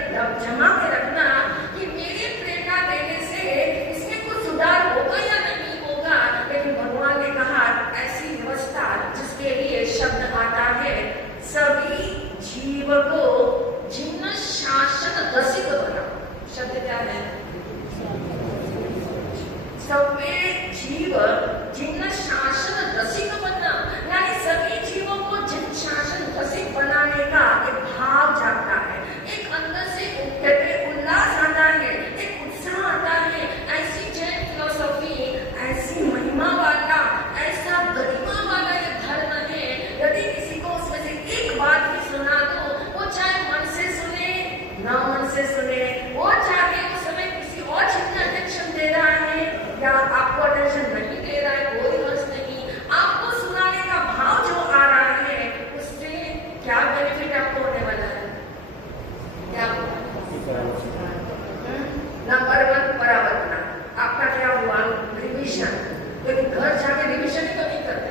जमा के रखना कि मेरी प्रेरणा देने से इसमें कुछ सुधार होगा या नहीं होगा। लेकिन भगवान ने कहा, ऐसी व्यवस्था जिसके लिए शब्द आता है, सभी जीव को जिन शासन रसिक बना। शब्द क्या है? सभी जीव जिन शासन रसिक बना, यानी सभी जीवों को जिन शासन रसिक बनाने का एक भाव जागता है, एक अंदर से उल्लास आता है, एक उत्साह आता है। ऐसी जैन फिलोसॉफी, ऐसी महिमा वाला, ऐसा गरिमा वाला ये धर्म है। यदि किसी को उसमें से एक बात भी सुना दो, वो चाहे मन से सुने ना मन से सुने, वो चाहे उस समय किसी और चीज में अटेंशन दे रहा है या आपको अटेंशन नहीं दे रहा है, कोई हर्ष नहीं। आपको सुनाने का भाव जो आ रहा है, उससे क्या बेनिफिट आपको होने वाला है? क्या नंबर 1 परावर्तन, आपका क्या हुआ? रिविजन। लेकिन घर जाके रिविजन तो नहीं करते,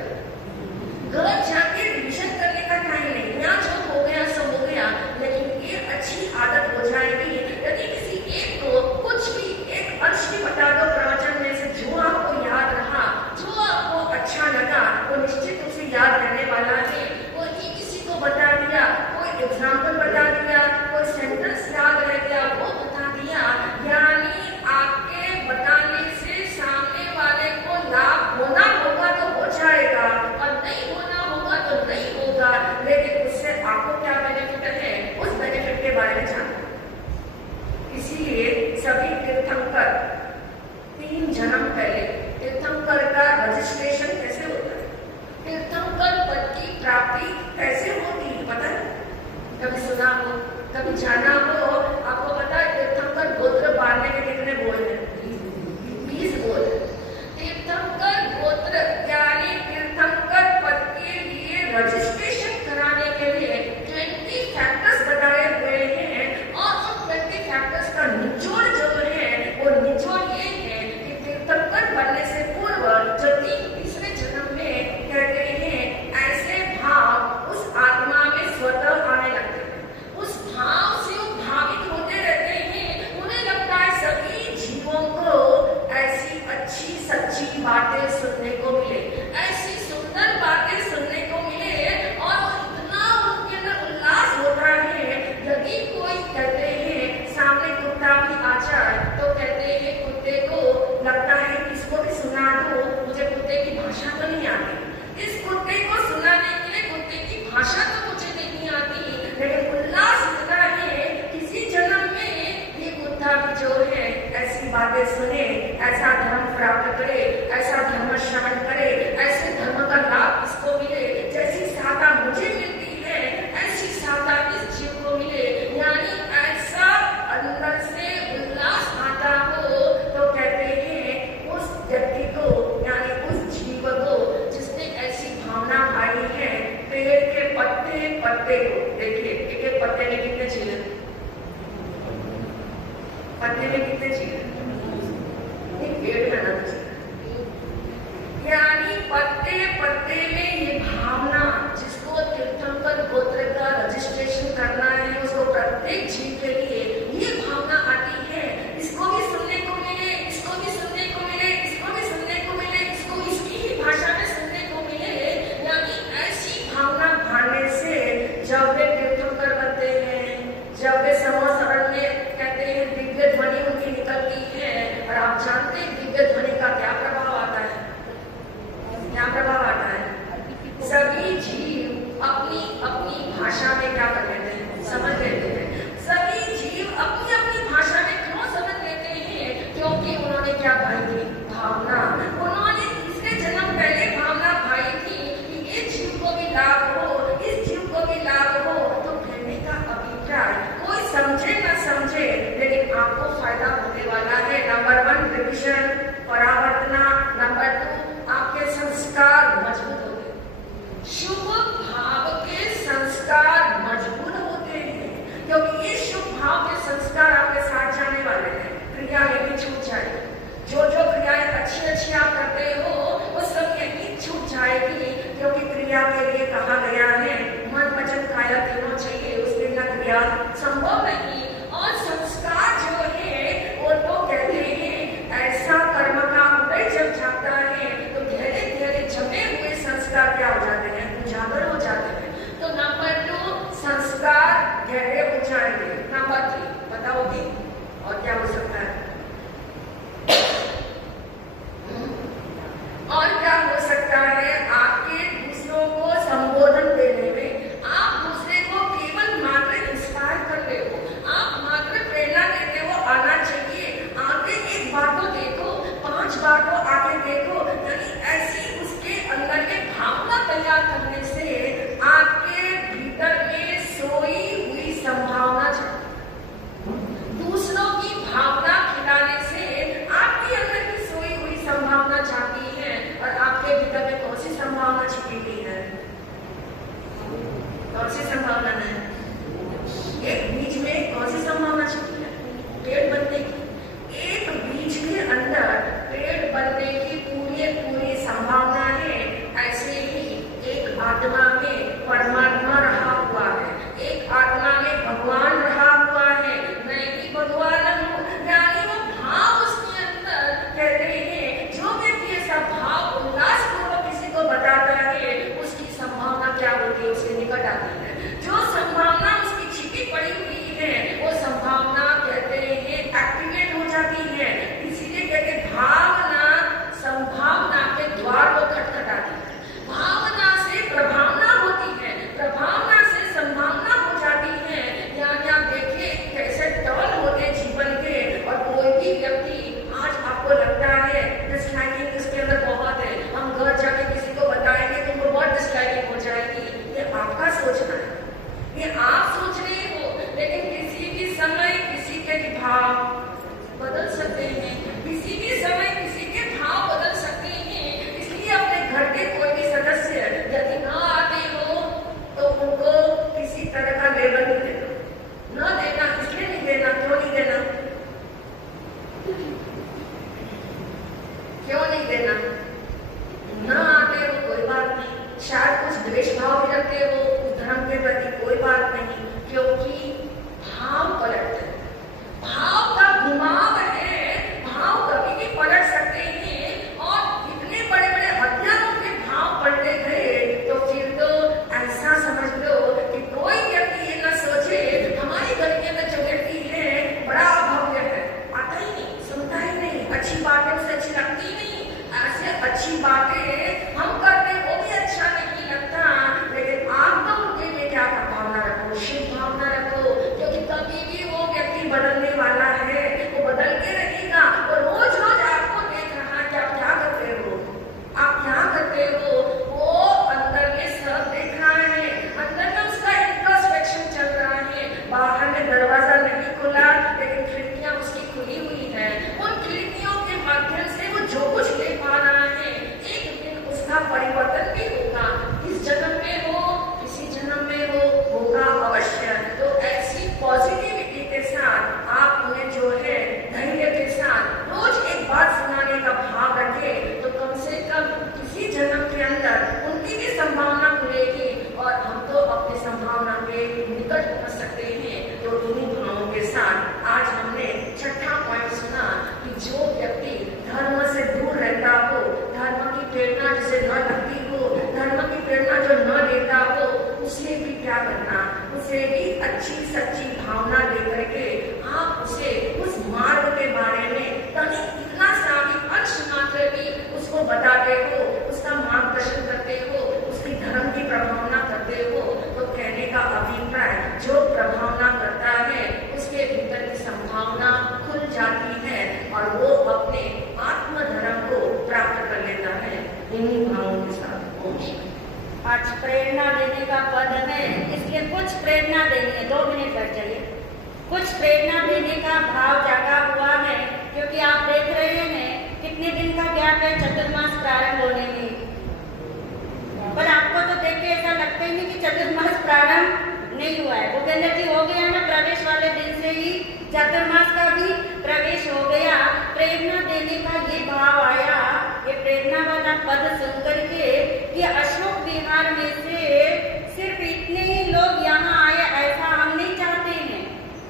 घर जाके रिविजन करने का टाइम नहीं, यहाँ जो हो गया सब हो गया। लेकिन ये अच्छी आदत हो जाएगी, यदि किसी एक को कुछ भी एक अंश भी बता दो प्रवचन में से, जो आपको याद रहा, जो आपको अच्छा लगा, वो निश्चित रूप से याद रहने वाला है। कोई किसी को बता दिया, कोई एग्जाम्पल बता दिया, कोई सेंटेंस याद रह गया, वो बता दिया, यानी आपके बताने से सामने वाले को लाभ होना होगा तो हो जाएगा, और नहीं होना होगा तो नहीं होगा। लेकिन उससे आपको क्या बेनिफिट है, उस बेनिफिट के बारे में जानना। इसीलिए सभी तीर्थंकर 3 जन्म पहले तीर्थंकर का रजिस्ट्रेशन कैसे होता है, तीर्थंकर पद की प्राप्ति कैसे होती है, पता है? कभी सुना हो, कभी जाना हो। आपको पता है तीर्थंकर गोत्र बांधने के कितने बोल हैं? 20 बोल। तीर्थंकर गोत्र यानी तीर्थंकर पद के लिए रजिस्ट्रेशन कराने के लिए 20 फैक्टर्स बताए हुए हैं। और उन 20 फैक्टर्स का निचोड़ जो है, वो निचोड़ ये है कि तीर्थंकर बनने से पूर्व जो 3-तीसरे जन्म में कहते हैं, ऐसे भाव उस आत्मा में स्वतः आने लगते हैं, उस भाव से वो भावित होते रहते हैं। उन्हें लगता है सभी जीवों को ऐसी अच्छी सच्ची बातें सुनने को मिले, ऐसी सुंदर बातें सुनने को मिले, और इतना उनके अंदर उल्लास होता है। यदि कोई कहते हैं सामने कुत्ता भी आ जाए, तो कहते हैं कुत्ते को लगता है इसको भी सुना दो, मुझे कुत्ते की भाषा तो नहीं आती, इस कुत्ते को सुनाने के लिए कुत्ते की भाषा तो मुझे नहीं आती, लेकिन उल्लास इतना है किसी जन्म में ये कुत्ता भी जो है ऐसी बातें सुने, ऐसा धर्म प्राप्त करे, ऐसा धर्म श्रवण करे, ऐसे धर्म का लाभ इसको मिले, जैसी सहायता मुझे मिलती है ऐसी सहायता इस जीव को मिले। यानी ऐसा अंदर से उल्लास आता हो, तो कहते हैं उस व्यक्ति को, यानी उस जीव को जिसने ऐसी भावना पाई है। पेड़ के पत्ते पत्ते को देखिए, एक पत्ते में कितने छिले, पत्ते में कितने छिले, एक पेड़ में ना छिले, यानी पत्ते पत्ते में ये भावना जिसको करना है, उसको प्रत्येक जीव के लिए ये भावना आती है, इसको भी सुनने को मिले, इसको भी सुनने को मिले, इसको भी सुनने को मिले, इसको इसकी ही भाषा में सुनने को मिले। यानी ऐसी भावना भाने से जब वे तीर्थंकर बनते हैं, जब वे समोसरण में कहते हैं दिव्य ध्वनि उनकी निकलती है, और आप जानते हैं दिव्य ध्वनि का क्या प्रभाव आता है, क्या प्रभाव आता है? सभी जीव अपनी अपनी भाषा में क्या कर लेते हैं, समझ लेते हैं। सभी जीव अपनी अपनी भाषा में क्यों समझ लेते हैं? क्योंकि उन्होंने क्या भाई थी, भावना। उन्होंने दूसरे जन्म पहले भावना भाई थी कि इस जीव को भी लाभ हो, इस जीव को भी लाभ हो। तो कहने का अभिप्राय कोई समझे न समझे, लेकिन आपको फायदा होने वाला है। Number 1 revision, परावर्तना। नंबर 2 आपके संस्कार मजबूत होते हैं, शुभ भाव के संस्कार मजबूत होते हैं, क्योंकि ये शुभ भाव के संस्कार आपके साथ जाने वाले हैं। क्रिया यही छूट जाएगी, जो जो क्रियाएं अच्छी अच्छी आप करते हो वो सब यही छूट जाएगी, क्योंकि क्रिया के लिए कहा गया है मन वचन काया तीनों चाहिए, उसके बिना क्रिया संभव नहीं। और संस्कार जो है वो तो कहते हैं ऐसा कर्म का उदय जब जाता है तो धीरे धीरे जमे हुए संस्कार क्या हो जाते हैं, उजागर हो जाते हैं। तो नंबर 2 संस्कार गहरे हो जाएंगे। नंबर 3 बताओगे और क्या हो सकता है? और क्या हो सकता है? आपके दूसरों को संबोधन देने में आप दूसरे को केवल मात्र इंस्पायर और वो अपने आत्म धर्म को प्राप्त कर लेता है इन्हीं भावों के साथ। आज प्रेरणा देने का पद है, इसलिए कुछ प्रेरणा देनी है। 2 मिनट बैठ जाइए। कुछ प्रेरणा देने का भाव जागा हुआ है, क्योंकि आप देख रहे हैं कितने दिन का गैप है चतुर्मास प्रारंभ होने में। पर आपको तो देख के ऐसा लगता ही नहीं कि चतुर्मास प्रारंभ नहीं हुआ है। भूपेंद्र जी हो गया ना, प्रवेश वाले दिन से ही चतुर्मास का भी प्रवेश हो गया। प्रेरणा देने का ये भाव आया, ये प्रेरणा वाला पद सुनकर के कि अशोक विहार में से सिर्फ इतने ही लोग यहाँ आए, ऐसा हम नहीं चाहते हैं।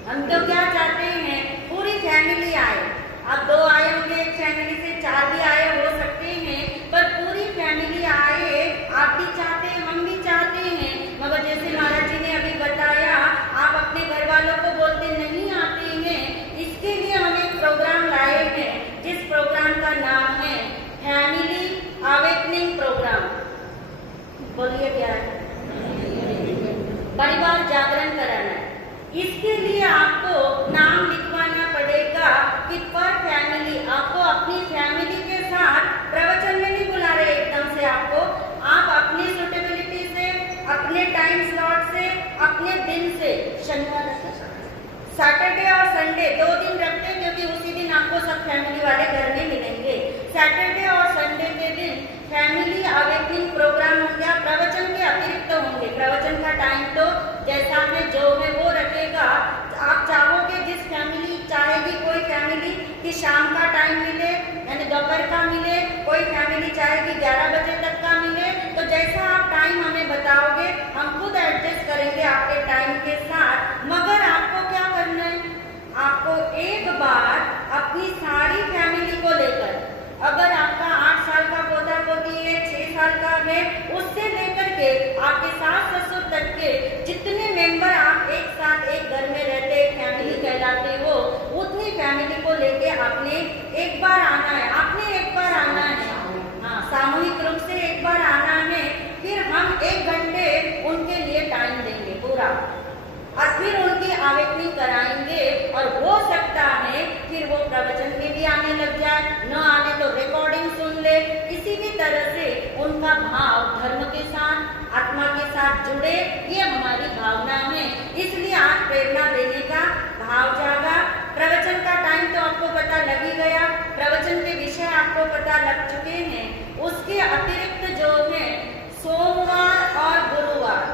हम तो क्या चाहते हैं, पूरी फैमिली आए। आप 2 आए होंगे एक फैमिली से, 4 भी आए हो सकते हैं, पर पूरी फैमिली आए। आप भी चाहते हैं, हम भी चाहते हैं। मगर जैसे महाराज जी ने अभी बताया, आप अपने घर वालों को बोलते नहीं आते हैं। इसके लिए हम एक प्रोग्राम लाए हैं, जिस प्रोग्राम का नाम है फैमिली अवेकनिंग प्रोग्राम। बोलिए क्या है? परिवार जागरण कराना है। इसके लिए आपको नाम लिखवाना पड़ेगा कि पर फैमिली, आपको अपनी फैमिली के साथ प्रवचन में नहीं बुला रहे एकदम से आपको। आप अपनी सुटेबिलिटी से, अपने टाइम स्लॉट से, अपने दिन से, शनिवार सैटरडे और संडे 2 दिन रखते हैं, क्योंकि उसी दिन आपको सब फैमिली वाले घर में मिलेंगे। सैटरडे और संडे के दिन फैमिली अवेकनिंग प्रोग्राम होंगे। प्रवचन के अतिरिक्त होंगे। प्रवचन का टाइम तो जैसा है जो है वो रखेगा। आप चाहोगे, जिस फैमिली चाहेगी, कोई फैमिली कि शाम का टाइम मिले यानी दोपहर का मिले, कोई फैमिली चाहेगी 11 बजे तक का मिले, तो जैसा आप टाइम हमें बताओगे हम खुद एडजस्ट करेंगे आपके टाइम के साथ। मगर आपको क्या करना है, आपको एक बार अपनी सारी फैमिली को लेकर, अगर आपका 8 साल का पोता पोती है, 6 साल का है, उससे लेकर के आपके सास ससुर तक के जितने मेंबर आप एक साथ एक घर में रहते, एक फैमिली कहलाते हो, उतनी फैमिली को लेके आपने एक बार आना है। आपने एक बार आना है, हाँ, सामूहिक रूप से एक बार आना है। फिर हम 1 घंटे उनके लिए टाइम देंगे पूरा, और फिर उनकी अवेकनिंग कराएंगे। और हो सकता है फिर वो प्रवचन में भी आने लग जाए, न आने तो रिकॉर्डिंग सुन ले। किसी भी तरह से उनका भाव धर्म के साथ, आत्मा के साथ जुड़े, ये हमारी भावना है। इसलिए आज प्रेरणा देने का भाव जागा। प्रवचन का टाइम तो आपको पता लग ही गया, प्रवचन के विषय आपको पता लग चुके हैं। उसके अतिरिक्त जो है सोमवार और गुरुवार,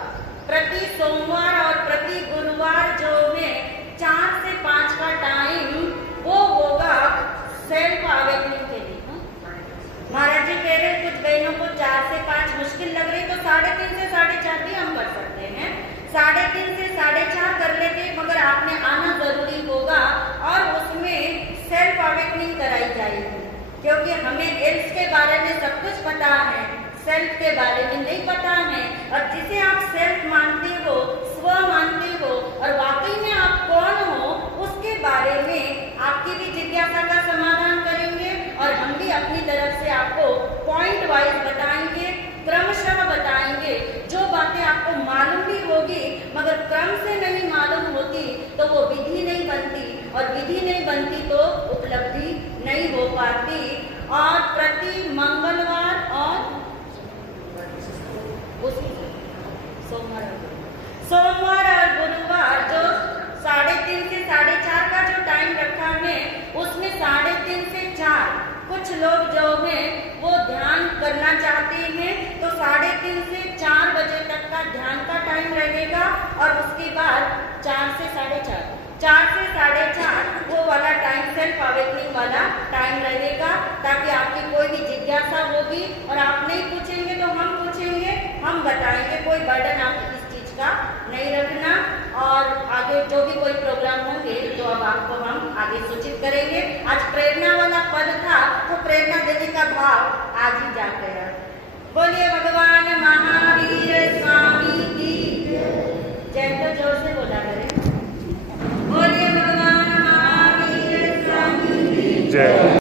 प्रति सोमवार और प्रति गुरुवार जो है 4 से 5 का टाइम वो होगा सेल्फ अवेकनिंग के लिए। महाराज जी कह रहे कुछ बहनों को 4 से 5 मुश्किल लग रही, तो 3.5 से 4.5 भी हम कर सकते हैं। 3.5 से 4.5 कर लेते, मगर आपने आना जरूरी होगा और उसमें सेल्फ अवेकनिंग कराई जाएगी। क्योंकि हमें एल्स के बारे में सब कुछ पता है, सेल्फ के बारे में नहीं पता है। और जिसे आप सेल्फ मानते हो, स्व मानते हो, और वाकई में आप कौन हो, उसके बारे में आपकी भी जिज्ञासा का समाधान करेंगे। और हम भी अपनी तरफ से आपको पॉइंट वाइज बताएंगे, क्रमशः बताएंगे। जो बातें आपको मालूम भी होगी मगर क्रम से नहीं मालूम होती, तो वो विधि नहीं बनती, और विधि नहीं बनती तो उपलब्धि नहीं हो पाती। और प्रति मंगलवार और सोमवार और गुरुवार जो 3.5 से 4.5 का जो टाइम रखा है, उसमें 3.5 से 4 कुछ लोग जो है वो ध्यान करना चाहते हैं, तो 3.5 से 4 बजे तक का ध्यान का टाइम रहेगा। और उसके बाद 4 से 4.5 वो वाला टाइम सेल्फ अवेकनिंग वाला टाइम रहेगा, ताकि आपकी कोई भी जिज्ञासा होगी और आप नहीं पूछेंगे तो हम पूछेंगे, हम बताएंगे। कोई बर्डन आप इस चीज का नहीं रखना। और आगे जो भी कोई प्रोग्राम होंगे तो अब आपको हम आगे सूचित करेंगे। आज प्रेरणा वाला पद था, तो प्रेरणा देने का भाव आज ही जाग गया। बोलिए भगवान महावीर।